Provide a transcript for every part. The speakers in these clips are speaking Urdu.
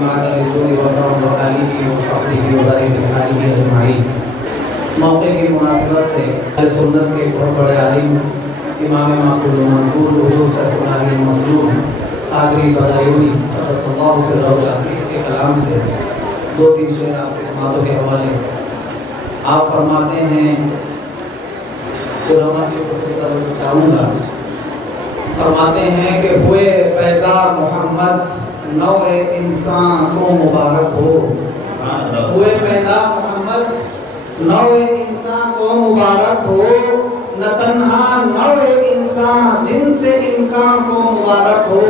معدن الجود والكرم وآله وصحبه وبارك عليه أجمعين۔ موقع کی مناسبت سے اہل سنت کے بہت بڑے عالم امام معقول و منقول حضور شیخ العالم مصلوب قادری بدایونی قدس اللہ سرہ العزیز کے کلام سے دو تین شعر آپ کی سماعتوں کے حوالے۔ آپ فرماتے ہیں، علماء کی خصوصی طرف چاہوں گا، فرماتے ہیں کہ ہوئے پیدا محمد نوع انسان کو مبارک ہو۔ ہوئے پیدا محمد نوع انسان کو مبارک ہو، نہ تنہا نوع انسان جن سے امکان کو مبارک ہو،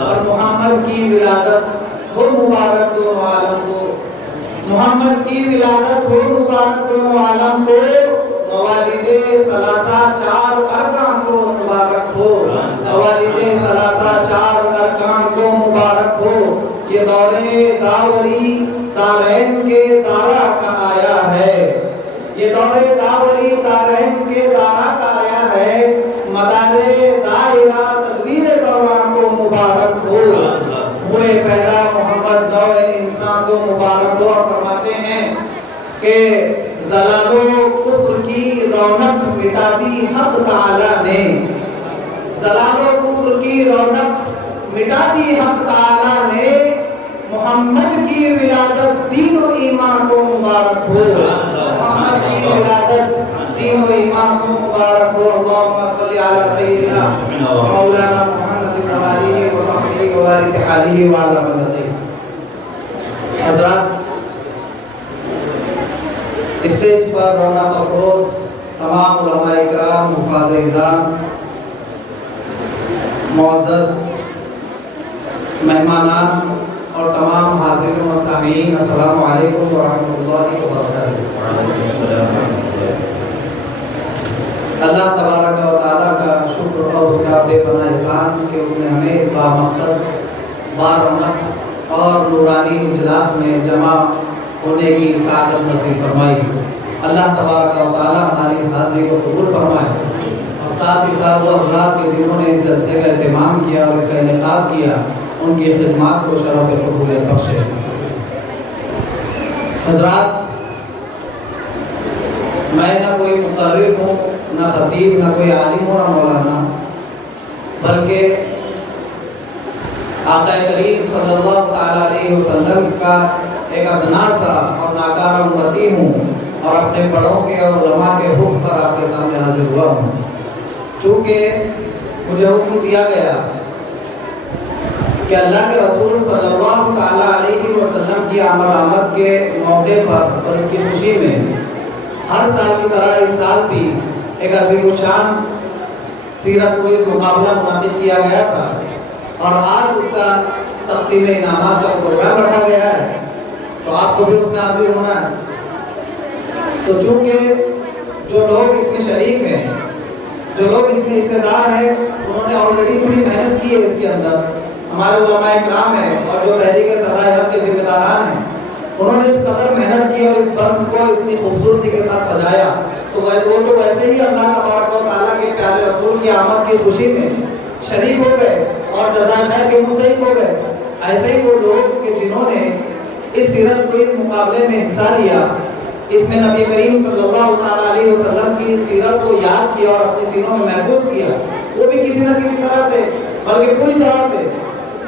اور محمد کی ولادت ہو مبارک دونوں عالم کو، محمد کی ولادت ہو مبارک دونوں عالم کو، موالد ثلاثہ چار ارکان کو مبارک ہو، موالد ثلاثہ چار ارکان کو مبارک ہو۔ یہ دور داوری دارین کے دارا کا آیا ہے، یہ دور داوری دارین کے دارا کا آیا ہے، مدار دائرہ تدبیر دوران کو مبارک ہو۔ ہوئے پیدا محمد نوع انسان کو مبارک ہو۔ اور فرماتے ہیں کہ زلال و کفر کی رونق مٹا دی حق تعالی نے، زلال و کفر کی رونق مٹا دی حق تعالی نے، محمد کی ولادت دین و ایمان کو مبارک ہو، محمد کی ولادت دین و ایمان کو مبارک ہو۔ اللہم صلی علی سیدنا مولانا محمد بن علیہ وصحبہ وبارک علیہ وعلی ملتہ۔ حضرات، اسٹیج پر رونق افروز تمام علماء اکرام، حفاظ اعظام، معزز مہمانان اور تمام حاضرین و سامعین، السلام علیکم ورحمۃ اللہ وبرکاتہ۔ اللہ تبارک و تعالیٰ کا شکر اور اس کا بے پناہ احسان کہ اس نے ہمیں اس بامقصد بارونق اور نورانی اجلاس میں جمع ہونے کی سعادت نصیب فرمائی۔ اللہ تبارک و تعالیٰ ہماری اس حاضری کو قبول فرمائے، اور ساتھ ہی ساتھ وہ حضرات کے جنہوں نے اس جلسے کا اہتمام کیا اور اس کا انعقاد کیا، ان کی خدمات کو شرف قبولیت بخشے۔ حضرات، میں نہ کوئی مقرر ہوں، نہ خطیب، نہ کوئی عالم ہوں، نہ مولانا، بلکہ آقا کریم صلی اللہ علیہ وسلم کا ایک ادنا سا اور ناکارہ امتی ہوں، اور اپنے بڑوں کے اور علماء کے حکم پر آپ کے سامنے حاضر ہوا ہوں۔ چونکہ مجھے حکم دیا گیا کہ اللہ کے رسول صلی اللہ علیہ وسلم کی آمد کے موقع پر اور اس کی خوشی میں ہر سال کی طرح اس سال بھی ایک عظیم الشان سیرت کوئز مقابلہ منعقد کیا گیا تھا، اور آج اس کا تقسیم انعامات کا پروگرام رکھا گیا ہے، تو آپ کو بھی اس میں حاضر ہونا ہے۔ تو چونکہ جو لوگ اس میں شریک ہیں، جو لوگ اس میں حصہ دار ہیں، انہوں نے آلریڈی پوری محنت کی ہے اس کے اندر، ہمارے علماء اکرام ہیں اور جو تحریک صدائے حق کے ذمہ داران ہیں، انہوں نے اس قدر محنت کی اور اس بزم کو اتنی خوبصورتی کے ساتھ سجایا، تو وہ تو ویسے ہی اللہ تبارک و تعالیٰ کے پیارے رسول کی آمد کی خوشی میں شریک ہو گئے اور جزائے خیر کے مستحق ہو گئے۔ ایسے ہی وہ لوگ کہ جنہوں نے اس سیرت کو اس مقابلے میں حصہ لیا، اس میں نبی کریم صلی اللہ علیہ وسلم کی سیرت کو یاد کیا اور اپنے سینوں میں محفوظ کیا، وہ بھی کسی نہ کسی طرح سے، بلکہ پوری طرح سے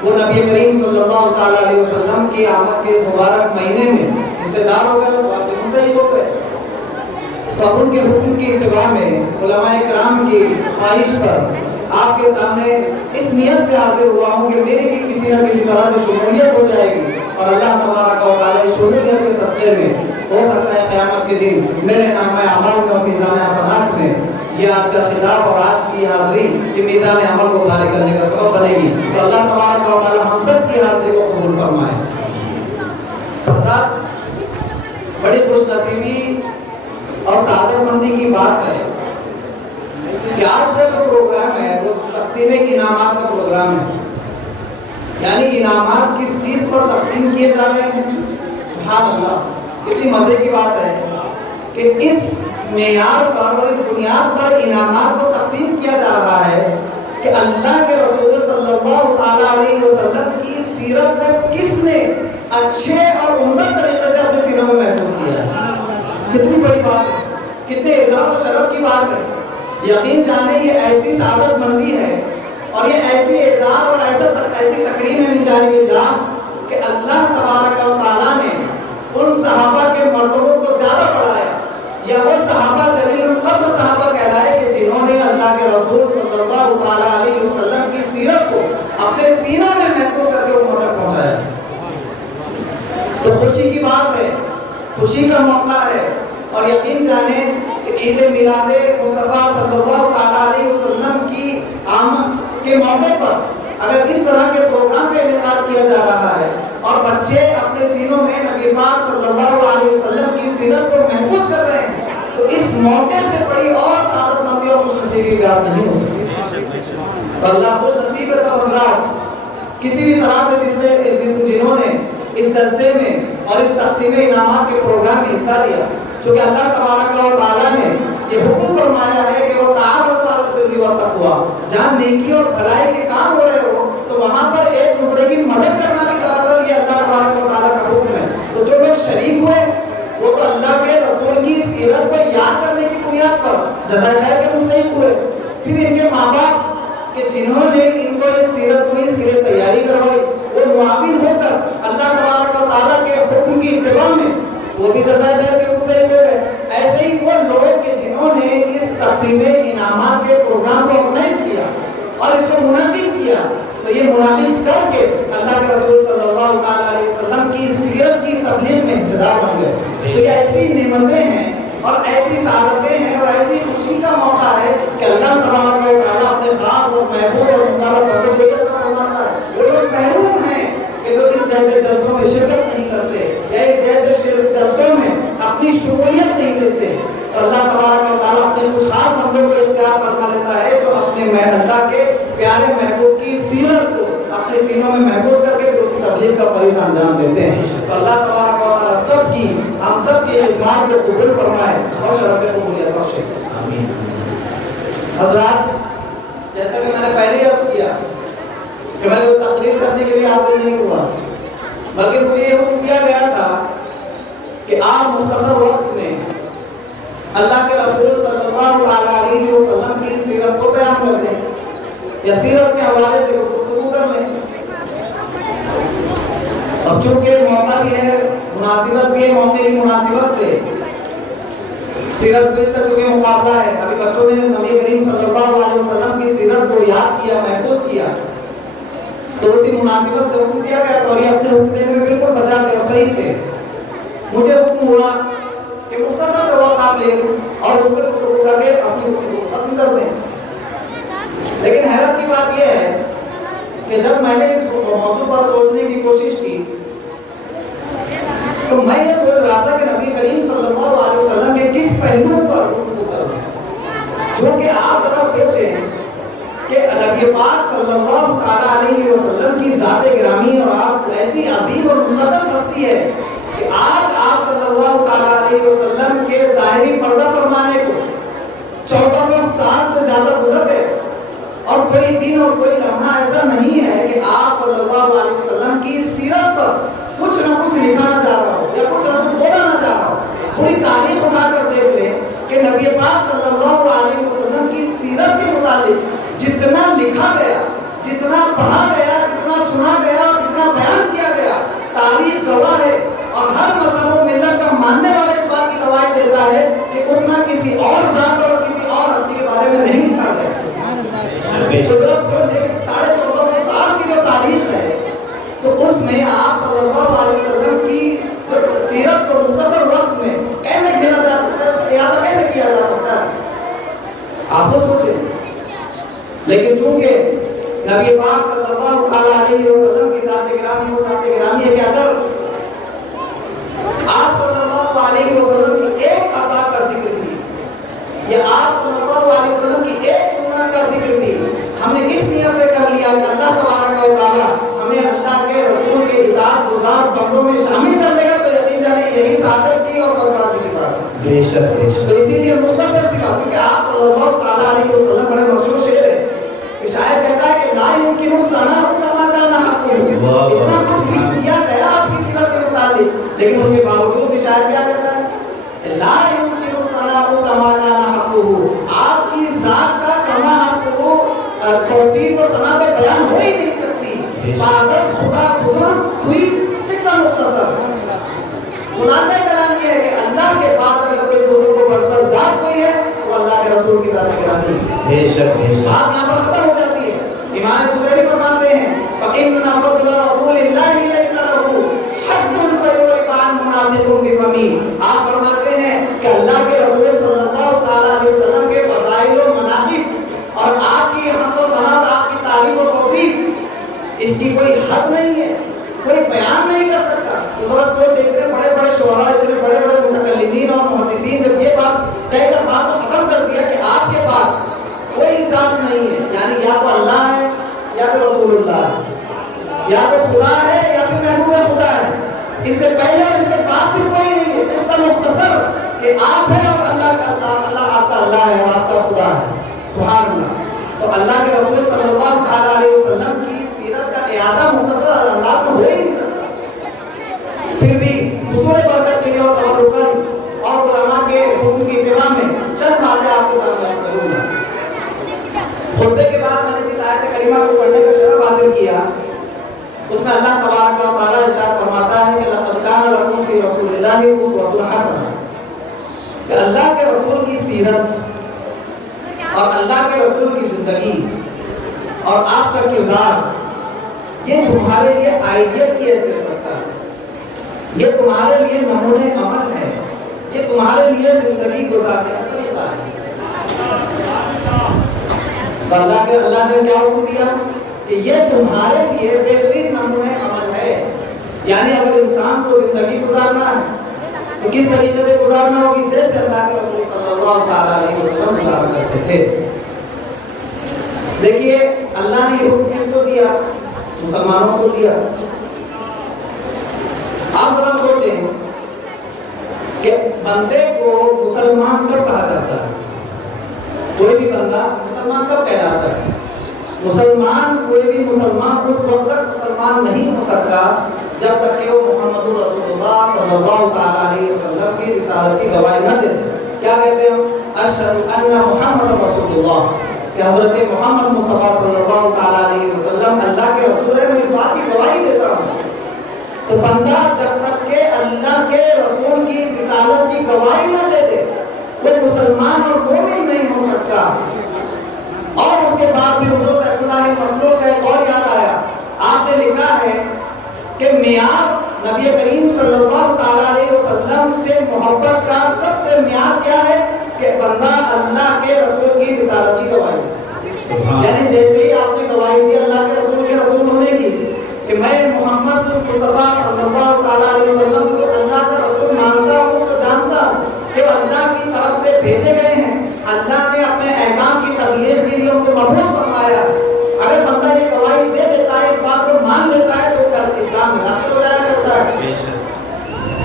وہ نبی کریم صلی اللہ علیہ وسلم کی آمد کے اس مبارک مہینے میں حصہ دار ہو گئے، اس بات کے مستحق ہو گئے۔ تو اب ان کے حکم کی اتباع میں علماء کرام کی خواہش پر آپ کے سامنے اس نیت سے حاضر ہوا ہوں کہ میری بھی کسی نہ کسی طرح سے شمولیت ہو جائے گی، اور اللہ تبارک و تعالیٰ اس شمولیت کے صدقے میں ہو سکتا ہے قیامت کے دن میرے نامہ اعمال میں اور میزان حسنات میں یہ آج کا خطاب اور آج کی حاضری یہ میزان عمل کو بھاری کرنے کا سبب بنے گی۔ تو اللہ تبارک و تعالیٰ ہم سب کی حاضری کو قبول فرمائے۔ حضرات، بڑی خوش نصیبی اور سعادت مندی کی بات ہے کہ آج کا جو پروگرام ہے وہ تقسیم انعامات کا پروگرام ہے، یعنی انعامات کس چیز پر تقسیم کیے جا رہے ہیں؟ سبحان اللہ، کتنی مزے کی بات ہے کہ اس معیار پر اور اس بنیاد پر انعامات کو تقسیم کیا جا رہا ہے کہ اللہ کے رسول صلی صلی اللہ تعالی علیہ وسلم کی سیرت کو کس نے اچھے اور عمدہ طریقے سے اپنے سینوں میں محفوظ کیا ہے. کتنی بڑی بات ہے, کتنے اعزاز و شرف کی بات ہے. یقین جانے یہ ایسی سعادت مندی ہے اور یہ ایسی اعزاز اور ایسی تکریم ہے من جانب اللہ کہ اللہ تبارک و تعالیٰ نے ان صحابہ کے مرتبوں کو زیادہ بڑھایا, یا وہ صحابہ جلیل القدر صحابہ کہلائے کہ جنہوں نے اللہ کے رسول صلی اللہ تعالیٰ علیہ وسلم کی سیرت کو اپنے سینوں میں محفوظ کر کے امت تک پہنچایا. تو خوشی کی بات ہے, خوشی کا موقع ہے, اور یقین جانے کہ عید میلاد مصطفیٰ صلی اللہ تعالیٰ علیہ وسلم کی آمد کے موقع پر اگر اس طرح کے پروگرام کا انعقاد کیا جا رہا ہے اور بچے اپنے سینوں میں نبی پاک صلی اللہ علیہ وسلم کی سیرت کو محفوظ کر رہے ہیں, تو اس موقع سے بڑی اور سعادت مندی اور خوش نصیبی بات نہیں ہو سکتی. تو اللہ خوش نصیب ہے سب حضرات کسی بھی طرح سے جنہوں نے اس جلسے میں اور اس تقسیم انعامات کے پروگرام میں حصہ لیا, چونکہ اللہ تبارک و تعالیٰ نے یہ حکم فرمایا ہے کہ وہ تعاونوا علی البر والتقوی, جہاں نیکی اور بھلائی کے کام ہو رہے ہو تو وہاں پر ایک دوسرے کی مدد کرنا بھی دراصل یہ اللہ تبارک و تعالیٰ کا حکم ہے. تو جو لوگ شریک ہوئے وہ تو اللہ کے رسول کی سیرت کو یاد کرنے کی بنیاد پر جزائے خیر کے مستحق ہوئے. پھر ان کے ماں باپ کہ جنہوں نے ان کو اس سیرت کو اس کے لیے تیاری کروائی وہ معاون ہو کر اللہ تبارک و تعالیٰ کے حکم کی اتباع میں وہ بھی جزائے خیر کے مستحق ہو گئے. ایسے ہی وہ لوگ کہ جنہوں نے اس تقسیم انعامات کے پروگرام کو آرگنائز کیا اور اس کو منعقد کیا, تو یہ منعقد کر کے اللہ کے رسول صلی اللہ تعالیٰ علیہ وسلم کی سیرت کی تبلیغ میں حصہ دار بن گئے. تو یہ ایسی نعمتیں ہیں اور ایسی سعادتیں ہیں اور ایسی خوشی کا موقع ہے کہ اللہ تبارک و تعالیٰ اپنے خاص اور محبوب اور مقرب بندوں کو یہ عطا فرماتا ہے. وہ لوگ محروم ہیں کہ جو اس جیسے جلسوں میں شرکت نہیں کرتے یا اس جیسے جلسوں میں اپنی شمولیت نہیں دیتے. تو اللہ تبارک و تعالیٰ اپنے کچھ خاص بندوں کو اختیار فرما لیتا ہے جو اپنے اللہ کے پیارے محبوب کی سیرت کو اپنے سینوں میں محفوظ کر کے پھر اس کی تبلیغ کا فریضہ انجام دیتے ہیں. تو اللہ تبارک و تعالیٰ سب کی ہم سب کی خدمات کو قبول فرمائے اور شرف قبولیت بخشے. حضرات جیسا کہ میں نے پہلے ہی عرض کیا کہ میں کوئی تقریر کرنے کے لیے حاضر نہیں ہوا, بلکہ مجھے یہ حکم دیا گیا تھا کہ آپ مختصر وقت میں اللہ کے رسول صلی اللہ علیہ وسلم کی سیرت کو بیان کر دیں یا سیرت کے حوالے سے گفتگو کر لیں. اور چونکہ موقع بھی ہے, مناسبت بھی ہے, موقع کی مناسبت سے سیرت کو اس کا چونکہ مقابلہ ہے, ابھی بچوں نے نبی کریم صلی اللہ علیہ وسلم کی سیرت کو یاد کیا, محفوظ کیا, تو اسی مناسبت سے حکم دیا گیا. اور یہ اپنے حکم دینے میں بالکل بچا تھے اور صحیح تھے. مجھے حکم ہوا کہ مختصر سے وقت آپ لے لوں اور اس پہ گفتگو کر کے اپنی گفتگو ختم کر دیں. لیکن حیرت کی بات یہ ہے کہ جب میں نے اس موضوع پر سوچنے کی کوشش کی تو میں یہ سوچ رہا تھا کہ نبی کریم صلی اللہ علیہ وسلم کے کس پہلو پر گفتگو کروں. چونکہ آپ ذرا سوچیں کہ نبی پاک صلی اللہ تعالیٰ علیہ وسلم کی ذات گرامی اور آپ ایسی عظیم اور مقدس ہستی ہے کہ آج آپ صلی اللہ تعالیٰ علیہ وسلم کے ظاہری پردہ فرمانے کو 1400 سال سے زیادہ گزر گئے اور کوئی دن اور کوئی لمحہ ایسا نہیں ہے کہ آپ صلی اللہ علیہ وسلم کی سیرت پر کچھ نہ کچھ لکھا نہ جا رہا ہو یا کچھ نہ کچھ بولا نہ جا رہا ہو. پوری تاریخ اٹھا کر دیکھ لیں کہ نبی پاک صلی اللہ علیہ وسلم کی سیرت کے متعلق جتنا لکھا گیا, جتنا پڑھا گیا, جتنا سنا گیا, جتنا بیان کیا گیا, تاریخ گواہ ہے اور ہر مذہب و ملت کا ماننے والا اس بات کی گواہی دیتا ہے کہ اتنا کسی اور ذات اور کسی اور ہستی کے بارے میں نہیں لکھا گیا. قدرت سوچے کہ 1450 سال کی جو تاریخ ہے تو اس میں آپ صلی اللہ علیہ وسلم کی جو سیرت کو مختصر وقت میں کیسے گھیرا جا سکتا ہے, اس کا احاطہ کیسے کیا جا سکتا ہے, آپ وہ سوچیں. لیکن چونکہ نبی پاک صلی اللہ علیہ وسلم کی ذات گرامی وہ ذات گرامی ہے کہ اگر آپ صلی اللہ علیہ وسلم کی ایک عطا کا ذکر بھی یا آپ صلی اللہ علیہ وسلم کی ایک سنت کا ذکر بھی ہم نے اس نیت سے کر لیا کہ اللہ تبارک و تعالیٰ ہمیں اللہ کے رسول کے اطاعت گزار بندوں میں شامل کر لے گا, تو یقین جانے یہی سعادت کی اور سرفرازی کی بات ہے. بے شک. تو اسی لیے مختصر سی بات, کیونکہ آپ صلی اللہ تعالیٰ علیہ وسلم بڑے مشہور شعر ہے کہ شاعر کہتا ہے کہ لا يمكن يمكن الثناء كما كان حقه. اتنا کچھ کیا گیا آپ کی سیرت کے متعلق، لیکن اس کے باوجود بھی شاعر کیا کہتا ہے؟ لا يمكن الثناء كما كان حقه. آپ کی ذات کا کما حقه توصیف و ثنا کا بیان ہو ہی نہیں سکتی. فاقس خدا بزرگ توی قصہ مختصر. خلاصہ کلام یہ ہے کہ اللہ کے بعد اگر کوئی بزرگ و برتر ذات کوئی ہے تو اللہ کے رسول کی ذات گرامی ہے. بے شک بات یہاں پر ختم ہو جاتی ہے. امام بصیری فرماتے ہیں فَإِنَّ فَضْلَ رَسُولِ اللَّهِ لَيْسَ لَهُ حَدٌّ فَيُعْرِفَ عَنْهُ نَاطِقٌ بِفَمِهِ. آپ فرماتے ہیں کہ اللہ کے رسول صلی اللہ تعالی علیہ وسلم کے فضائل و مناقب اور آپ کی حمد و ثنا اور آپ کی تعریف و توصیف اس کی کوئی حد نہیں ہے، کوئی بیان نہیں کر سکتا. تو ذرا سوچیں، اتنے بڑے بڑے شعراء، اتنے بڑے بڑے متکلمین اور محدثین جب یہ بات کہہ کر بات کو ختم کر دیا کہ آپ کے پاس کوئی ذات نہیں ہے، یعنی یا تو اللہ ہے یا پھر رسول اللہ ہے، یا تو خدا ہے یا پھر محبوب خدا ہے، اس سے پہلے اور اس کے بعد پھر کوئی نہیں ہے. قصہ مختصر کہ آپ ہے اور اللہ آپ کا اللہ ہے اور آپ کا خدا ہے. سبحان اللہ. تو اللہ کے رسول صلی اللہ تعالی علیہ وسلم کی سیرت کا اعادہ مختصر انداز میں ہو ہی نہیں سکتا. پھر بھی حصول برکت کے لیے اور تبرکن اور علماء کے حکم کی اتباع میں چند باتیں آپ کے سامنے پیش کروں گا. خطبے کے بعد میں نے جس آیت کریمہ کو پڑھنے کا شرف حاصل کیا اس میں اللہ تبارک و تعالی ارشاد فرماتا ہے کہ لقد کان لکم فی رسول اللہ اسوۃ حسنہ. کہ اللہ کے رسول کی سیرت اور اللہ کے رسول کی زندگی اور آپ کا کردار یہ تمہارے لیے آئیڈیل کی حیثیت رکھتا ہے، یہ تمہارے لیے نمونے عمل ہے، یہ تمہارے لیے زندگی گزارنے کا طریقہ ہے. اللہ نے کیا حکم دیا کہ یہ تمہارے لیے بہترین نمونے عمل ہے. یعنی اگر انسان کو زندگی گزارنا ہے تو کس طریقے سے گزارنا ہوگی؟ جیسے اللہ کے رسول صلی اللہ تعالی علیہ وسلم گزارا کرتے تھے. دیکھیے اللہ نے یہ حکم کس کو دیا؟ مسلمانوں کو دیا. آپ ذرا سوچیں کہ بندے کو مسلمان کب کہا جاتا ہے؟ کوئی بھی بندہ مسلمان کب کہلاتا ہے؟ مسلمان کوئی بھی مسلمان اس وقت تک مسلمان نہیں ہو سکتا جب تک کہ وہ محمد رسول اللہ صلی اللہ تعالی علیہ وسلم کی رسالت کی گواہی نہ دے. کیا کہتے ہیں؟ اشہد ان محمد رسول اللہ، کہ حضرت محمد مصطفیٰ صلی اللہ تعالی علیہ وسلم اللہ کے رسول ہے، میں اس بات کی گواہی دیتا ہوں. تو بندہ جب تک کہ اللہ کے رسول کی رسالت کی گواہی نہ دے دے وہ مسلمان اور مومن نہیں ہو سکتا. اور اس کے بعد بھی حضور صلی اللہ علیہ وسلم کا ایک اور یاد آیا. آپ نے لکھا ہے کہ معیار نبی کریم صلی اللہ تعالی علیہ وسلم سے محبت کا سب سے معیار کیا ہے؟ کہ بندہ اللہ کے رسول کی رسالت کی گواہی دے. یعنی جیسے ہی آپ نے گواہی دی اللہ کے رسول ہونے کی کہ میں محمد مصطفیٰ صلی اللہ تعالی علیہ وسلم کو اللہ کا رسول مانتا ہوں تو جانتا ہوں کہ وہ اللہ کی طرف سے بھیجے گئے ہیں، اللہ نے اپنے احکام کی تبلیغ کے لیے ان کو مبعوث فرمایا. اگر بندہ یہ گواہی دے دیتا ہے، اس بات کو مان لیتا ہے تو کل اسلام میں داخل ہو جایا کرتا ہے.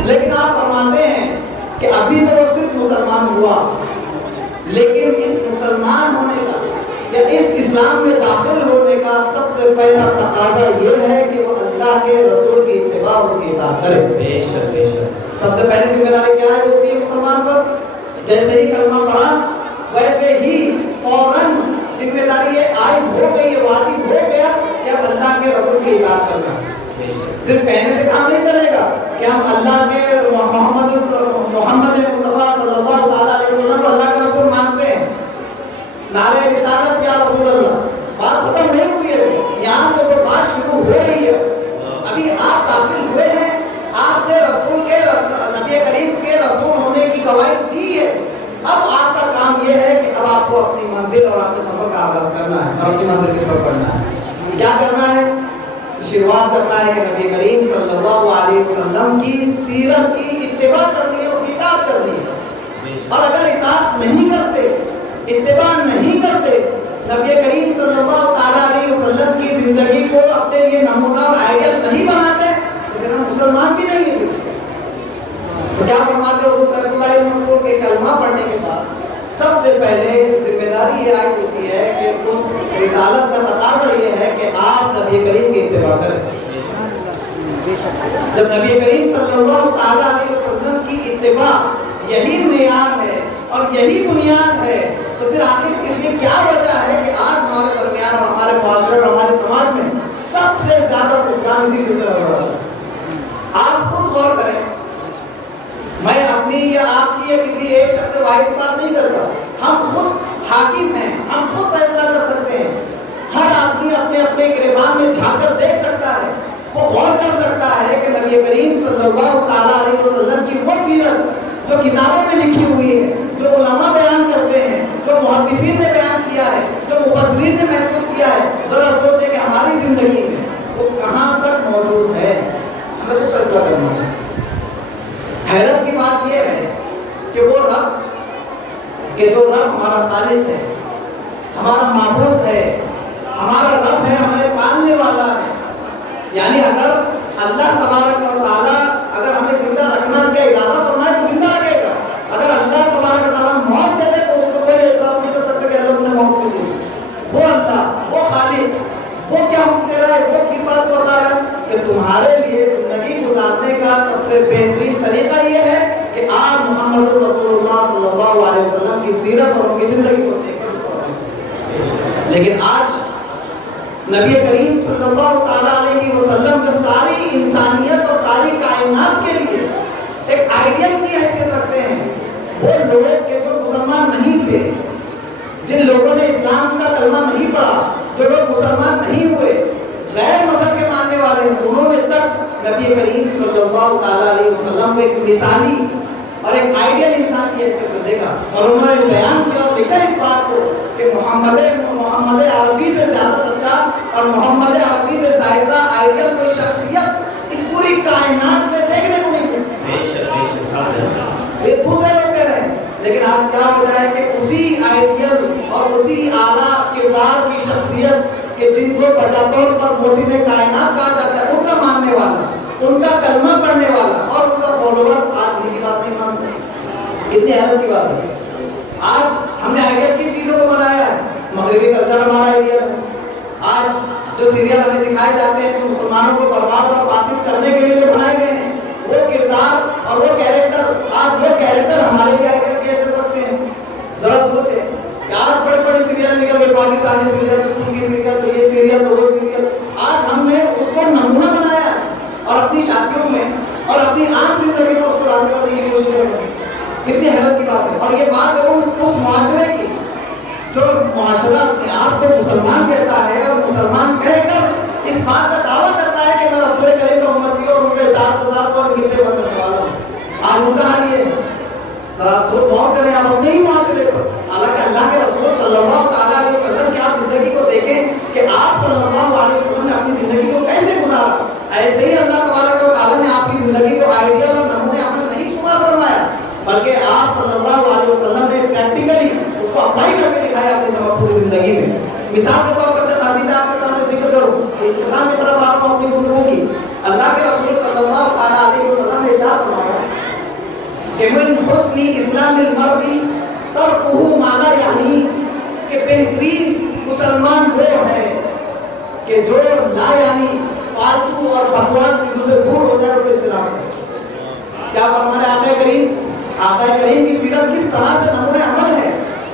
لیکن آپ فرماتے ہیں کہ ابھی تو وہ صرف مسلمان ہوا، لیکن اس مسلمان ہونے کا یا اس اسلام میں داخل ہونے کا سب سے پہلا تقاضا یہ ہے کہ وہ اللہ کے رسول کی اتباع اور کی اطاعت کرے. سب سے پہلی ذمہ داری کیا ہے ہوتی ہے مسلمان پر؟ جیسے ہی کلمہ پڑھا ویسے ہی فوراً ذمہ داری یہ عائد ہو گئی ہے، واجب ہو گیا کہ اب اللہ کے رسول کی اطاعت کرنا. صرف کہنے سے کام نہیں چلے گا کہ ہم اللہ کے محمد مصطفیٰ صلی اللہ تعالی علیہ وسلم کو اللہ کا رسول مانتے ہیں، نعرہ رسالت یا رسول اللہ، بات ختم نہیں ہوئی ہے. یہاں سے تو بات شروع ہو رہی ہے. ابھی آپ داخل ہوئے ہیں، آپ نے رسول کے نبی کریم کے رسول ہونے کی گواہی دی ہے. اب آپ کا کام یہ ہے کہ اب آپ کو اپنی منزل اور اپنے سفر کا آغاز کرنا ہے اور اپنی منزل کی طرف بڑھنا ہے. کیا کرنا ہے؟ شروعات کرنا ہے کہ نبی کریم صلی اللہ علیہ وسلم کی سیرت کی اتباع کرنی ہے، اس کی اطاعت کرنی ہے. اور اگر اطاعت نہیں کرتے، اتباع نہیں کرتے، نبی کریم صلی اللہ تعالی علیہ وسلم کی زندگی کو اپنے لیے نمونہ اور آئیڈیل نہیں بناتے تو پھر ہم مسلمان بھی نہیں ہیں. تو کیا فرماتے حضور صلی اللہ علیہ وسلم کے کلمہ پڑھنے کے بعد سب سے پہلے ذمہ داری یہ عائد ہوتی ہے کہ اس رسالت کا تقاضا یہ ہے کہ آپ نبی کریم کی اتباع کریں۔ جب نبی کریم صلی اللہ تعالیٰ علیہ وسلم کی اتباع یہی معیار ہے اور یہی بنیاد ہے، تو پھر آخر اس کی کیا وجہ ہے کہ آج ہمارے درمیان اور ہمارے معاشرے اور ہمارے سماج میں سب سے زیادہ فقدان اسی چیز میں نظر آتا ہے؟ آپ خود غور کریں، میں اپنی یا آپ کی یا کسی ایک شخص سے واحد بات نہیں کرتا، ہم خود حاکم ہیں، ہم خود فیصلہ کر سکتے ہیں۔ ہر آدمی اپنے اپنے گریبان میں جھانک کر دیکھ سکتا ہے، وہ غور کر سکتا ہے کہ نبی کریم صلی اللہ تعالیٰ علیہ وسلم کی وہ سیرت جو کتابوں میں لکھی ہوئی ہے، جو علماء بیان کرتے ہیں، جو محدثین نے بیان کیا ہے، جو مفسرین نے محفوظ کیا ہے، ذرا سوچیں کہ ہماری زندگی میں وہ کہاں تک موجود ہے، ہمیں تو فیصلہ کرنا ہے۔ حیرت کی بات یہ ہے کہ وہ رب جو رب ہمارا خالق ہے، ہمارا معبود ہے، ہمارا رب ہے، ہمیں پالنے والا ہے، یعنی اگر اللہ تبارک و تعالیٰ اگر ہمیں زندہ رکھنا کا ارادہ فرمائے تو زندہ رکھے گا۔ اگر اللہ تبارک و تعالیٰ موت دے دے تو اس کو کوئی اعتراض نہیں کر سکتا کہ اللہ نے موت کیوں دی۔ وہ اللہ، وہ خالق، وہ کیا حکم دے رہا ہے، وہ کس بات کو بتا رہا ہے کہ تمہارے لیے زندگی گزارنے کا سب سے بہترین طریقہ یہ ہے کہ آپ محمد رسول اللہ صلی اللہ علیہ وسلم کی سیرت اور ان کی زندگی کو دیکھ کر اس کو رہیں۔ لیکن آج نبی کریم صلی اللہ تعالیٰ علیہ وسلم جو ساری انسانیت اور ساری کائنات کے لیے ایک آئیڈیل کی حیثیت رکھتے ہیں، وہ لوگ کہ جو مسلمان نہیں تھے، جن لوگوں نے اسلام کا کلمہ نہیں پڑھا، جو لوگ مسلمان نہیں ہوئے، غیر مذہب کے ماننے والے، انہوں نے تک نبی کریم صلی اللہ تعالیٰ علیہ وسلم کو ایک مثالی اور ایک آئیڈیل انسان کی حیثیت سے دیکھا، اور انہوں نے بیان کیا اور لکھا اس بات کو کہ محمد عربی سے زیادہ سچا اور محمد عربی سے زائدہ آئیڈیل کوئی شخصیت اس پوری کائنات میں دیکھنے کو نہیں ملتی۔ یہ دوسرے لوگ کہہ رہے ہیں، لیکن آج کیا وجہ ہے کہ اسی آئیڈیل اور اسی اعلیٰ کردار کی شخصیت کہ جن کو بجا طور پر محسن کائنات کہا جاتا ہے، ان کا ماننے والا، ان کا کلمہ پڑھنے والا اور ان کا فالوور آج ان کی بات نہیں مانتے۔ اتنی حیرت کی بات ہے۔ آج ہم نے آئیڈیل کی چیزوں کو بنایا ہے، مغربی کلچر ہمارا آئیڈیل ہے۔ آج جو سیریل ہمیں دکھائے جاتے ہیں جو مسلمانوں کو برباد اور فاسد کرنے کے لیے جو بنائے گئے ہیں، وہ کردار اور وہ کیریکٹر، آج وہ کیریکٹر ہمارے لیے آئیڈیل کی حیثیت رکھتے ہیں۔ ذرا سوچیں کہ آج بڑے بڑے سیریل نکل گئے، پاکستانی سیریل، تو ترکی سیریل، تو یہ سیریل، تو وہ سیریل، آج ہم نے اس کو نمونہ بنایا ہے اور اپنی شادیوں میں اور اپنی عام زندگی میں اس کو لاگو کرنے کی کوشش کر رہے ہیں۔ کتنی حیرت کی بات ہے۔ اور یہ بات ہے اس معاشرے کی جو معاشرہ اپنے آپ کو مسلمان کہتا ہے اور مسلمان کہہ کر اس بات کا دعویٰ کرتا ہے کہ میں رسول کریم کا امتی اور ان کے اطاعت گزار کو اور گنتے بند کرنے والا ہوں، آج ان کا حال یہ ہے۔ ذرا آپ غور کریں آپ اپنے ہی معاشرے پر، حالانکہ اللہ کے رسول صلی اللہ تعالیٰ علیہ وسلم کی آپ زندگی کو دیکھیں کہ آپ صلی اللہ علیہ وسلم نے اپنی زندگی کو کیسے گزارا۔ ایسے ہی اللہ تبارک و تعالیٰ نے آپ کی زندگی کو آئیڈیل اور نمونے عمل نہیں شمار فرمایا، بلکہ آپ صلی اللہ علیہ وسلم نے پریکٹیکلی اس کو اپلائی کر کے دکھایا اپنی تمام پوری زندگی میں۔ مثال کے طور پر چند حدیثیں آپ کے سامنے ذکر کروں، اختتام کی طرف آ رہا ہوں اپنی گفتگو کی۔ اللہ کے رسول صلی اللہ تعالیٰ علیہ وسلم نے ارشاد فرمایا کہ من حسن اسلام المرء ترکہ ما لا یعنی، کہ بہترین مسلمان وہ ہے کہ جو لا یعنی فالتو اور بکواس چیزوں سے دور ہو جائے، اسے اجتناب کرے۔ کیا فرمایا آقا کریم کی سیرت کس طرح سے نمونہ عمل ہے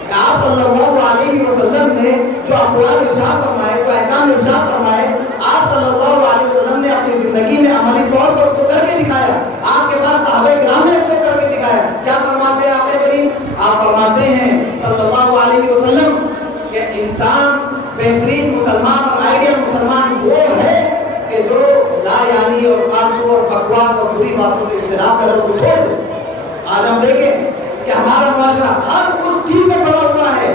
کہ آپ صلی اللہ علیہ وسلم نے جو اقوال ارشاد فرمائے، جو احکام ارشاد فرمائے، آپ صلی اللہ علیہ وسلم نے اپنی زندگی میں عملی طور پر اس کو کر کے دکھایا۔ آپ کے پاس صحابہ کرام نے اس کو کر کے دکھایا۔ کیا فرماتے ہیں آقا کریم؟ آپ فرماتے ہیں صلی اللہ علیہ وسلم کہ انسان بہترین مسلمان اور آئیڈیل مسلمان وہ ہے کہ جو لا یعنی اور فالتو اور بکواس اور بری باتوں سے اجتناب کرے، اس کو چھوڑ دے۔ آج ہم دیکھیں کہ ہمارا معاشرہ ہر اس چیز میں پڑا ہوا ہے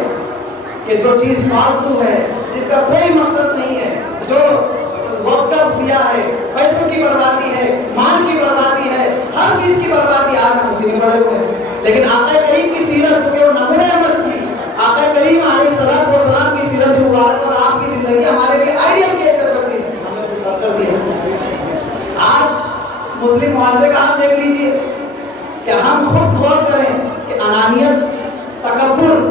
کہ جو چیز فالتو ہے، جس کا کوئی مقصد نہیں ہے، جو وقت کا ضیاع ہے، پیسوں کی بربادی ہے، مال کی بربادی ہے، ہر چیز کی بربادی، آج ہم اسی میں پڑے ہوئے ہیں۔ لیکن آقا کریم کی سیرت جو کہ وہ نمونہ عمل تھی، آقا کریم علیہ السلام کی سیرت مبارک اور آپ کی زندگی ہمارے لیے آئیڈیل کی حیثیت رکھتی ہے، ہم نے اس کو کر دیا۔ آج مسلم معاشرے کا حال دیکھ لیجئے کہ ہم خود غور کریں کہ انانیت، تکبر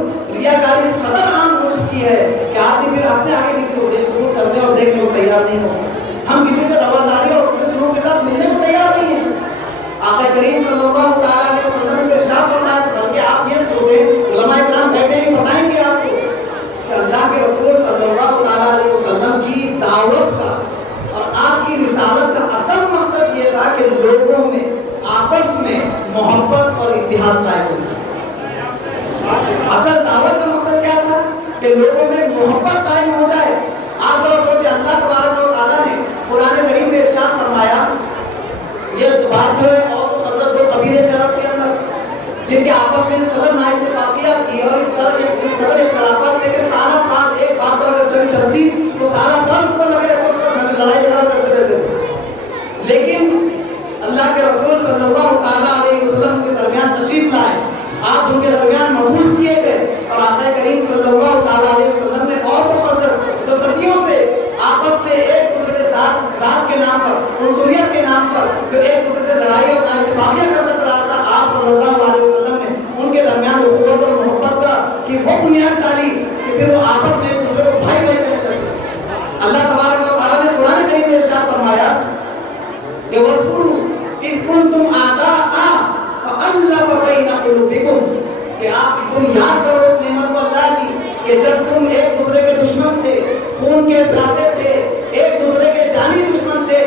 دیکھنے کو تیار نہیں ہو، ہم کسی سے رواداری اور اس سلوک کے ساتھ ملنے کو تیار نہیں ہیں۔ آقا کریم صلی اللہ تعالیٰ علیہ وسلم نے تو ارشاد فرمایا، بلکہ آپ یہ سوچیں، علماء کرام بیٹھے ہی بتائیں گے آپ کو کہ اللہ کے رسول صلی اللہ تعالیٰ علیہ وسلم کی دعوت کا اور آپ کی رسالت کا اصل مقصد یہ تھا کہ لوگوں میں آپس میں محبت اور اتحاد قائم ہو۔ اصل دعوت کا مقصد کیا تھا کہ لوگوں میں محبت قائم ہو جائے۔ آپ ذرا سوچیں، اللہ تبارک و تعالیٰ نے قرآن کریم میں ارشاد فرمایا، یہ بات جو ہے اوس و خزرج دو قبیلے تھے عرب کے اندر، جن کے آپس میں اس قدر نااتفاقیات تھی اور اس قدر اختلافات تھے کہ سالہ سال ایک بات پر اگر جنگ چلتی تو سالہ سال اس پر لگے رہتے، اس پر لڑائی جھگڑا کرتے رہتے۔ لیکن اللہ کے رسول صلی اللہ تعالیٰ علیہ وسلم کے درمیان تشریف لائے، آپ ان کے درمیان مبعوث کیے گئے، اور آقا کریم صلی اللہ تعالیٰ علیہ وسلم نے اوس و خزرج جو صدیوں سے آپس میں ایک دوسرے کے ساتھ ذات کے نام پر، عنصریت کے نام پر جو ایک دوسرے سے لڑائی اور اتفاقیہ کرتا چلا تھا، آپ صلی اللہ علیہ وسلم نے ان کے درمیان اخوت اور محبت کا کہ وہ بنیاد ڈالی کہ پھر وہ آپس میں ایک دوسرے کو بھائی بھائی کہنے لگے۔ اللہ تبارک و تعالیٰ نے قرآن کریم میں ارشاد فرمایا کہ وَاذْكُرُوا إِذْ كُنْتُمْ أَعْدَاءً فَأَلَّفَ بَيْنَ قُلُوبِكُمْ، کہ آپ تم یاد کرو اس نعمت کو اللہ کی کہ جب تم ایک دوسرے کے دشمن تھے، خون کے پیاسے تھے، ایک دوسرے کے جانی دشمن تھے،